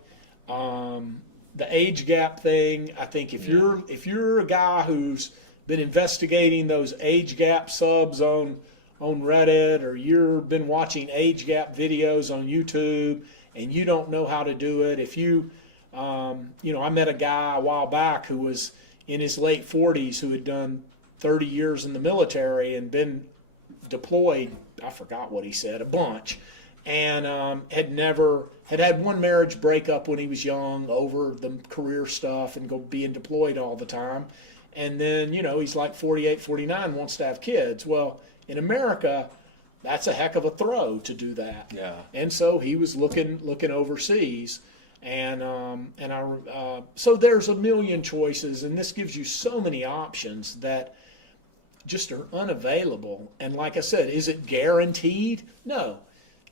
The age gap thing, I think if you're a guy who's been investigating those age gap subs on Reddit, or you've been watching age gap videos on YouTube and you don't know how to do it, if you I met a guy a while back who was in his late 40s who had done 30 years in the military and been deployed, I forgot what he said, a bunch, and had had one marriage breakup when he was young over the career stuff and being deployed all the time. And then, he's like 48, 49, wants to have kids. Well, in America, that's a heck of a throw to do that. Yeah. And so he was looking overseas. So there's a million choices, and this gives you so many options that just are unavailable. And like I said, is it guaranteed? No.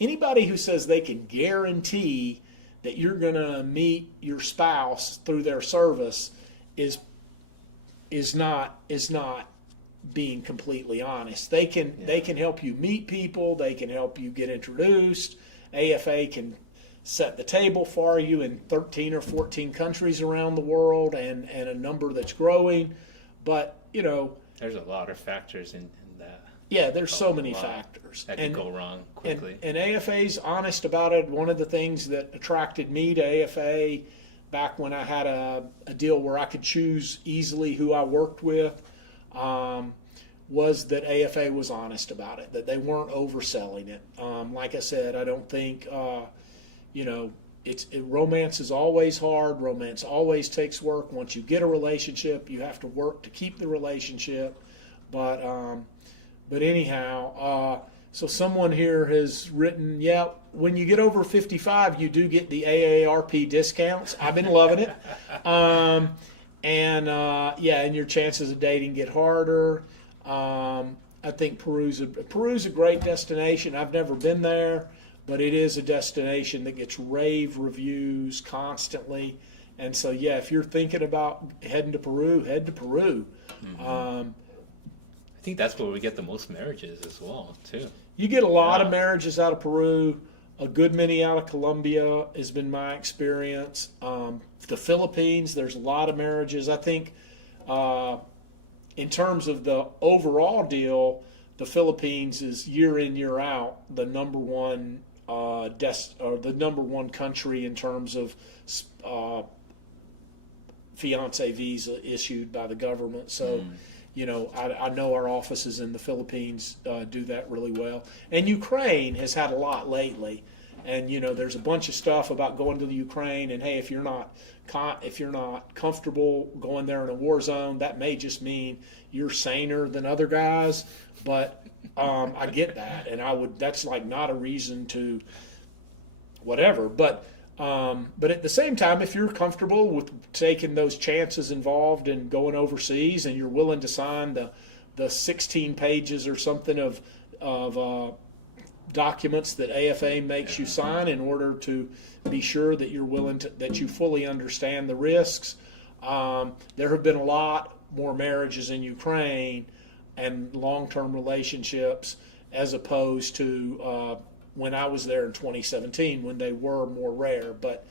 Anybody who says they can guarantee that you're going to meet your spouse through their service is not being completely honest. They can help you meet people. They can help you get introduced. AFA can set the table for you in 13 or 14 countries around the world and a number that's growing. But, there's a lot of factors in that. Yeah, there's so Oh, many wow. factors. That could go wrong quickly. And AFA's honest about it. One of the things that attracted me to AFA back when I had a deal where I could choose easily who I worked with was that AFA was honest about it, that they weren't overselling it. Like I said, I don't think, romance is always hard. Romance always takes work. Once you get a relationship, you have to work to keep the relationship. But anyhow, so someone here has written, yeah, when you get over 55, you do get the AARP discounts. I've been loving it. And your chances of dating get harder. I think Peru's a great destination. I've never been there, but it is a destination that gets rave reviews constantly. And so, yeah, if you're thinking about heading to Peru, head to Peru. Mm-hmm. I think that's where we get the most marriages as well, too. You get a lot of marriages out of Peru. A good many out of Colombia has been my experience. The Philippines, there's a lot of marriages. I think in terms of the overall deal, the Philippines is year in, year out the number one the number one country in terms of fiance visa issued by the government. So. I know our offices in the Philippines do that really well. And Ukraine has had a lot lately. And, there's a bunch of stuff about going to the Ukraine. And, hey, if you're not comfortable going there in a war zone, that may just mean you're saner than other guys. But I get that. And that's like not a reason to whatever. But at the same time, if you're comfortable with taking those chances involved in going overseas, and you're willing to sign the 16 pages or something of documents that AFA makes you sign in order to be sure that that you fully understand the risks, there have been a lot more marriages in Ukraine and long-term relationships as opposed to when I was there in 2017, when they were more rare. But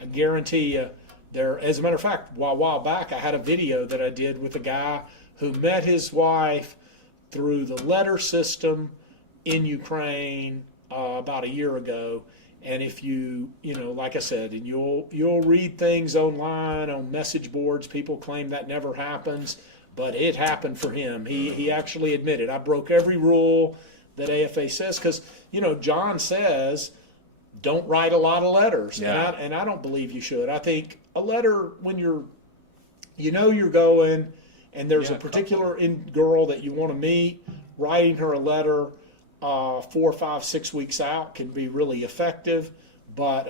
I guarantee you, as a matter of fact, a while back, I had a video that I did with a guy who met his wife through the letter system in Ukraine about a year ago. And if like I said, and you'll read things online on message boards, people claim that never happens, but it happened for him. He actually admitted, I broke every rule that AFA says, because John says don't write a lot of letters, and I don't believe you should. I think a letter when you're going and there's a particular girl that you want to meet, writing her a letter 4, 5, 6 weeks out can be really effective, but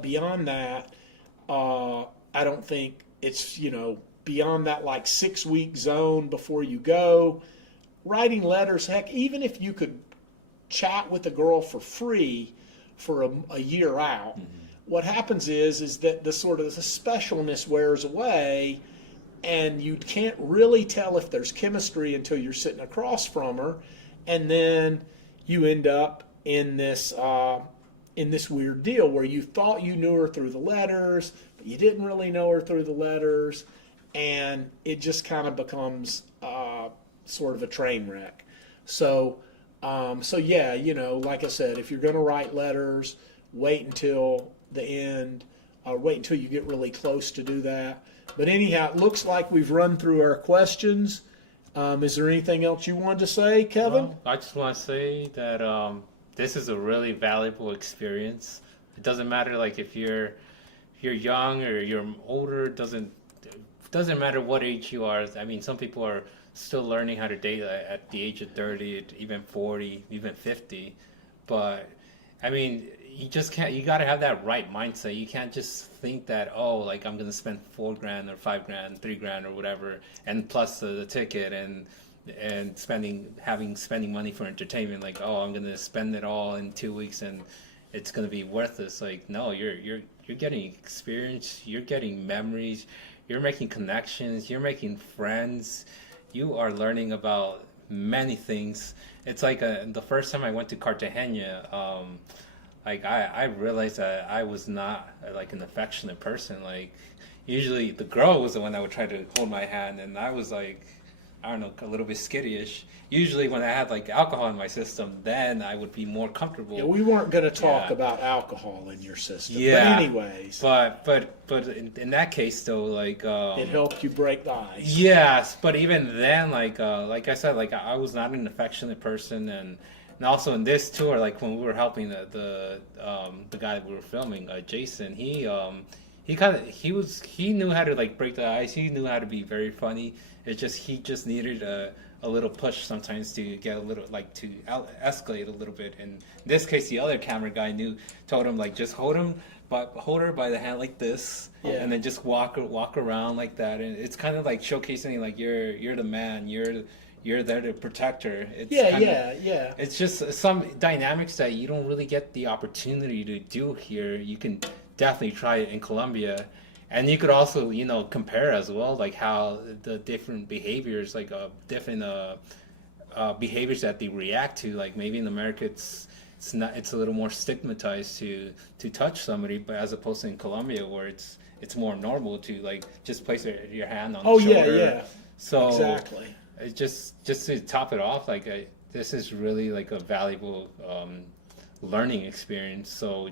beyond that, I don't think it's beyond that like 6-week zone before you go. Writing letters, heck, even if you could chat with a girl for free for a year out, what happens is that the sort of the specialness wears away, and you can't really tell if there's chemistry until you're sitting across from her, and then you end up in this weird deal where you thought you knew her through the letters, but you didn't really know her through the letters, and it just kind of becomes sort of a train wreck. So yeah, like I said, if you're going to write letters, wait until the end, or wait until you get really close to do that. But anyhow, it looks like we've run through our questions. Is there anything else you wanted to say, Kevin? Well, I just want to say that this is a really valuable experience. It doesn't matter like if you're young or you're older. It doesn't matter what age you are. I mean, some people are still learning how to date at the age of 30, even 40, even 50. But I mean, you got to have that right mindset. You can't just think that, like I'm going to spend $4,000 or $5,000, $3,000 or whatever, and plus the ticket and spending money for entertainment. Like, I'm going to spend it all in 2 weeks and it's going to be worthless. Like, no, you're getting experience, you're getting memories, you're making connections, you're making friends. You are learning about many things. It's like the first time I went to Cartagena, like I realized that I was not like an affectionate person. Like usually the girl was the one that would try to hold my hand, and I was like, I don't know, a little bit skittish. Usually when I had like alcohol in my system, then I would be more comfortable. Yeah, we weren't going to talk Yeah. about alcohol in your system. Yeah. But anyways, But in that case though, like it helped you break the ice. yes, but even then, like I said, like I was not an affectionate person, and also in this tour, like when we were helping the guy that we were filming, Jason, he knew how to like break the ice. He knew how to be very funny. He just needed a little push sometimes to get a little like to escalate a little bit. In this case, the other camera guy told him like just hold her by the hand like this, Yeah. and then just walk around like that. And it's kind of like showcasing like you're the man. You're there to protect her. It's Yeah. It's just some dynamics that you don't really get the opportunity to do here. You can definitely try it in Colombia. And you could also, compare as well, like how the different behaviors, like different behaviors that they react to. Like maybe in America, it's a little more stigmatized to touch somebody, but as opposed to in Colombia, where it's more normal to like just place your hand on the shoulder. Yeah. So Exactly. it just to top it off, like this is really like a valuable learning experience. So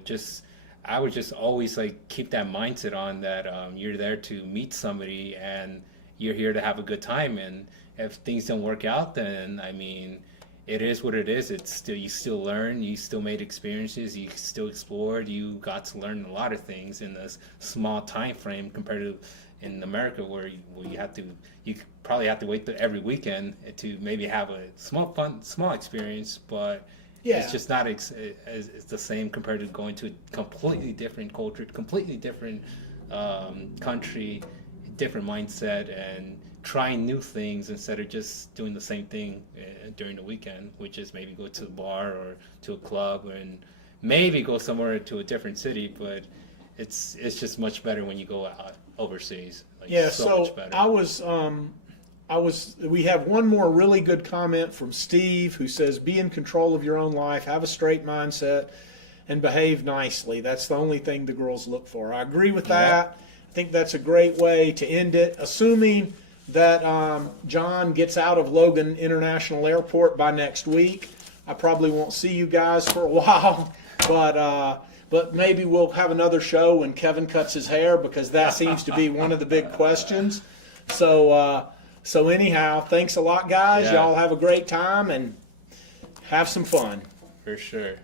I would just always like keep that mindset on that you're there to meet somebody and you're here to have a good time. And if things don't work out, then I mean, it is what it is. You still learn, you still made experiences, you still explored, you got to learn a lot of things in this small time frame compared to in America where you probably have to wait every weekend to maybe have a small experience, but Yeah. it's just not it's the same compared to going to a completely different culture, completely different country, different mindset, and trying new things instead of just doing the same thing during the weekend, which is maybe go to a bar or to a club and maybe go somewhere to a different city. But it's just much better when you go out overseas. Like, Yeah, so so much better. we have one more really good comment from Steve who says, be in control of your own life, have a straight mindset, and behave nicely. That's the only thing the girls look for. I agree with that. I think that's a great way to end it, assuming that John gets out of Logan International Airport by next week. I probably won't see you guys for a while, but maybe we'll have another show when Kevin cuts his hair, because that seems to be one of the big questions. So anyhow, thanks a lot, guys. Yeah. Y'all have a great time and have some fun. For sure.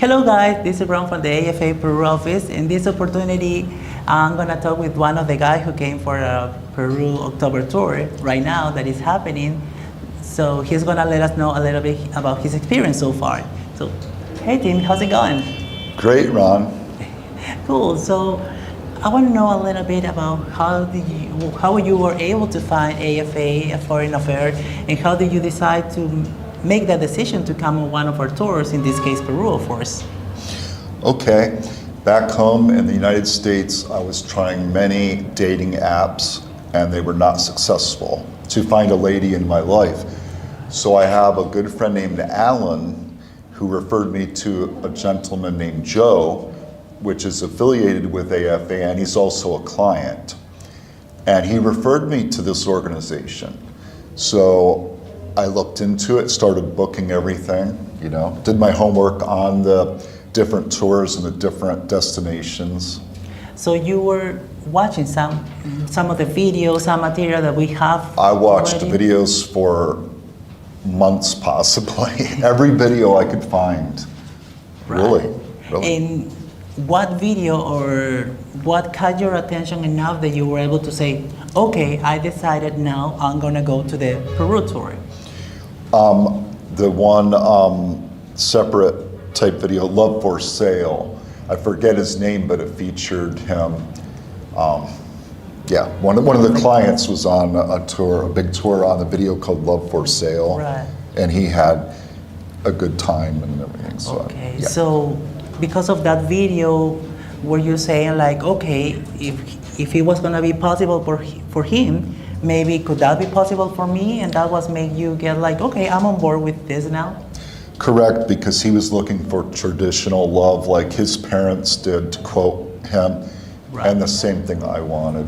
Hello guys, this is Ron from the AFA Peru office. In this opportunity, I'm gonna talk with one of the guys who came for a Peru October tour right now that is happening. So he's gonna let us know a little bit about his experience so far. So, hey Tim, how's it going? Great, Ron. Cool. So I want to know a little bit about how you were able to find AFA, a foreign affair, and how did you decide to make that decision to come on one of our tours, in this case Peru, of course. Okay, back home in the United States, I was trying many dating apps and they were not successful to find a lady in my life. So I have a good friend named Alan who referred me to a gentleman named Joe, which is affiliated with AFA, and he's also a client. And he referred me to this organization. So I looked into it, started booking everything, did my homework on the different tours and the different destinations. So you were watching some of the videos, some material that we have. I watched already? videos for months, possibly. Every video I could find. Right. Really. And what video or what caught your attention enough that you were able to say, okay, I decided now I'm gonna go to the Peru tour? The one separate type video, Love for Sale. I forget his name, but it featured him. One of the clients was on a tour, a big tour on the video called Love for Sale. Right. And he had a good time and everything. So, Okay, yeah. so because of that video, were you saying like, okay, if it was gonna be possible for him, maybe could that be possible for me? And that was make you get like, okay, I'm on board with this now? Correct, because he was looking for traditional love like his parents did, to quote him, Right. and the same thing I wanted.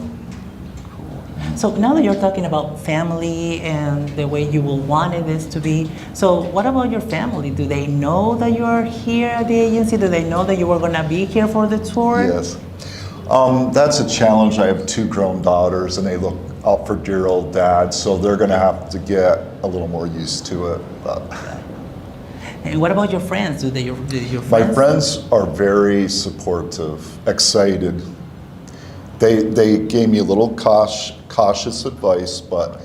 So now that you're talking about family and the way you will wanted this to be, so what about your family? Do they know that you are here at the agency? Do they know that you were gonna be here for the tour? Yes. That's a challenge. I have 2 grown daughters and they look out for dear old dad, so they're gonna have to get a little more used to it. But And what about your friends? Do your my friends? friends are very supportive, excited. They gave me a little cautious advice, but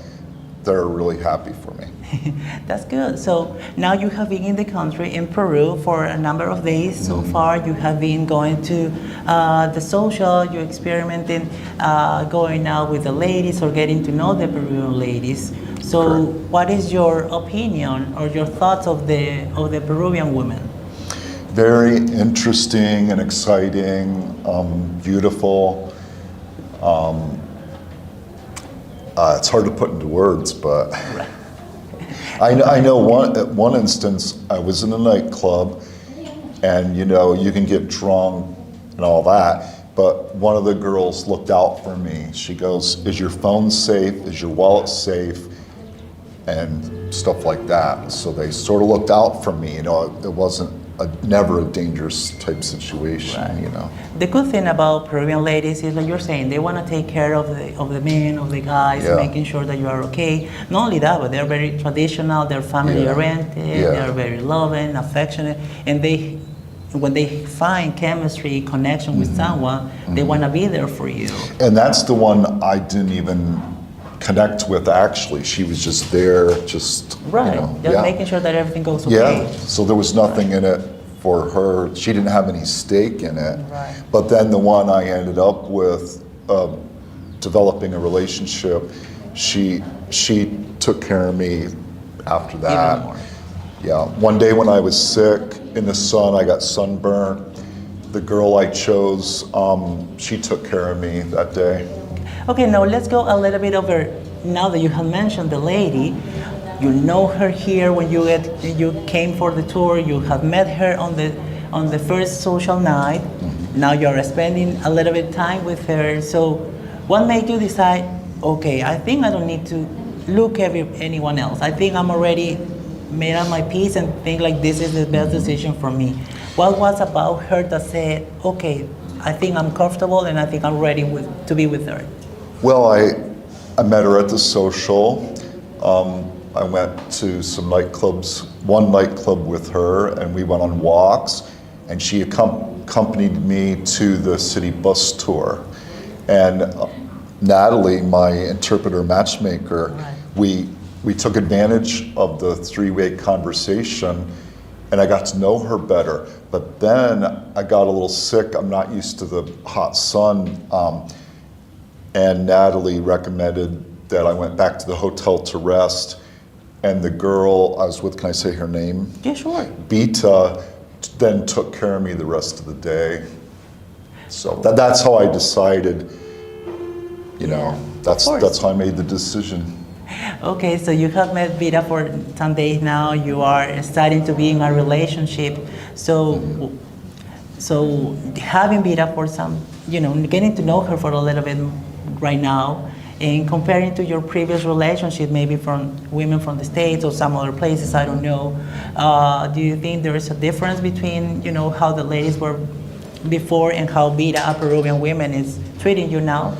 they're really happy for me. That's good. So now you have been in the country, in Peru, for a number of days so far. You have been going to the social, you're experimenting, going out with the ladies or getting to know the Peruvian ladies. So Correct. what is your opinion or your thoughts of the Peruvian women? Very interesting and exciting, beautiful. It's hard to put into words, but I know at one instance I was in a nightclub, and you can get drunk and all that, but one of the girls looked out for me. She goes, "Is your phone safe? Is your wallet safe?" and stuff like that. So they sort of looked out for me. It wasn't never a dangerous type situation. The good thing about Peruvian ladies is, like you're saying, they want to take care of the men, of the guys, Yeah. making sure that you are okay. Not only that, but they're very traditional, they're family Yeah. oriented, Yeah. they're very loving, affectionate, and when they find chemistry, connection with someone, they want to be there for you. And that's the one I didn't even connect with, actually. She was just there, just, Right, just yeah. making sure that everything goes okay. Yeah, so there was nothing in it for her. She didn't have any stake in it. Right. But then the one I ended up with, developing a relationship, she took care of me after that. Even more. Yeah, one day when I was sick in the sun, I got sunburnt. The girl I chose, she took care of me that day. Okay, now let's go a little bit over, now that you have mentioned the lady, you know her here when you came for the tour, you have met her on the first social night, now you're spending a little bit time with her, so what made you decide, okay, I think I don't need to look at anyone else, I think I'm already made up my peace and think like this is the best decision for me. What was about her that said, okay, I think I'm comfortable and I think I'm ready to be with her? Well, I met her at the social. I went to some nightclubs, one nightclub with her, and we went on walks, and she accompanied me to the city bus tour. And Natalie, my interpreter matchmaker, we took advantage of the 3-way conversation, and I got to know her better. But then I got a little sick. I'm not used to the hot sun. And Natalie recommended that I went back to the hotel to rest. And the girl I was with, can I say her name? Yeah, sure. Beta, then took care of me the rest of the day. So that's how I decided, that's how I made the decision. Okay, so you have met Vita for some days now. You are starting to be in a relationship. So having Vita for some, getting to know her for a little bit right now, and comparing to your previous relationship, maybe from women from the States or some other places, I don't know. Do you think there is a difference between, how the ladies were before and how Vita, a Peruvian woman, is treating you now?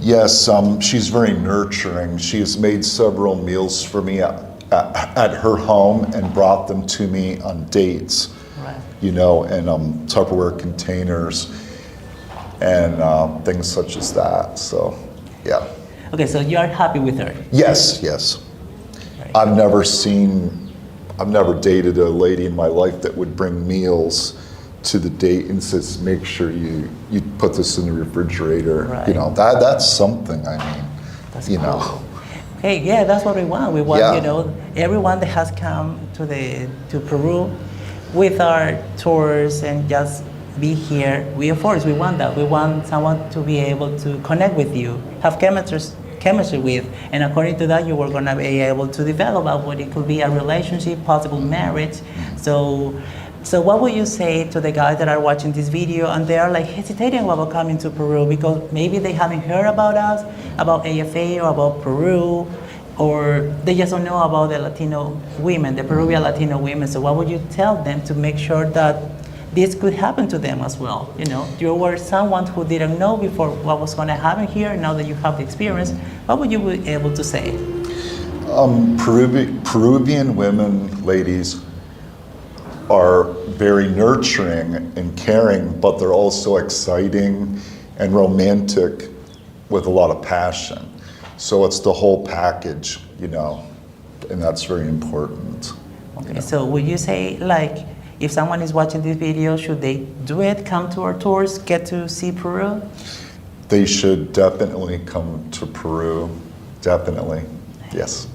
Yes, she's very nurturing. She has made several meals for me at her home and brought them to me on dates, Right. in Tupperware containers and things such as that. So, yeah. Okay, so you are happy with her? Yes. Right. I've never dated a lady in my life that would bring meals to the date and says, make sure you put this in the refrigerator. Right. That's something, I mean, That's you know. cool. Hey, yeah, that's what we want. We want, Yeah. you know, everyone that has come to Peru with our tours and just be here. We, of course, we want that. We want someone to be able to connect with you, have chemistry with, and according to that, you were gonna be able to develop what it could be a relationship, possible marriage. So what would you say to the guys that are watching this video and they are like hesitating about coming to Peru because maybe they haven't heard about us, about AFA or about Peru, or they just don't know about the Latino women, the Peruvian Latino women. So what would you tell them to make sure that this could happen to them as well? You know, you were someone who didn't know before what was going to happen here. Now that you have the experience, what would you be able to say? Peruvian women, ladies, are very nurturing and caring, but they're also exciting and romantic with a lot of passion. So it's the whole package, you know, and that's very important. Okay, you know. so would you say, like, if someone is watching this video, should they do it, come to our tours, get to see Peru? They should definitely come to Peru, definitely, yes.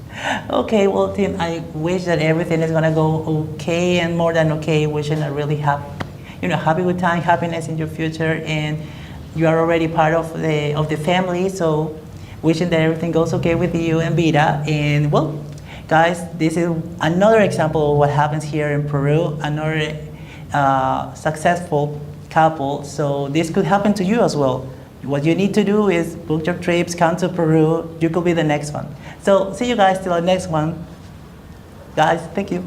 Okay, well, Tim, I wish that everything is gonna go okay and more than okay. Wishing a really happy good time, happiness in your future, and you are already part of the family. So, wishing that everything goes okay with you and Vida. And well, guys, this is another example of what happens here in Peru. Another successful couple. So this could happen to you as well. What you need to do is book your trips, come to Peru. You could be the next one. So see you guys till the next one. Guys, thank you.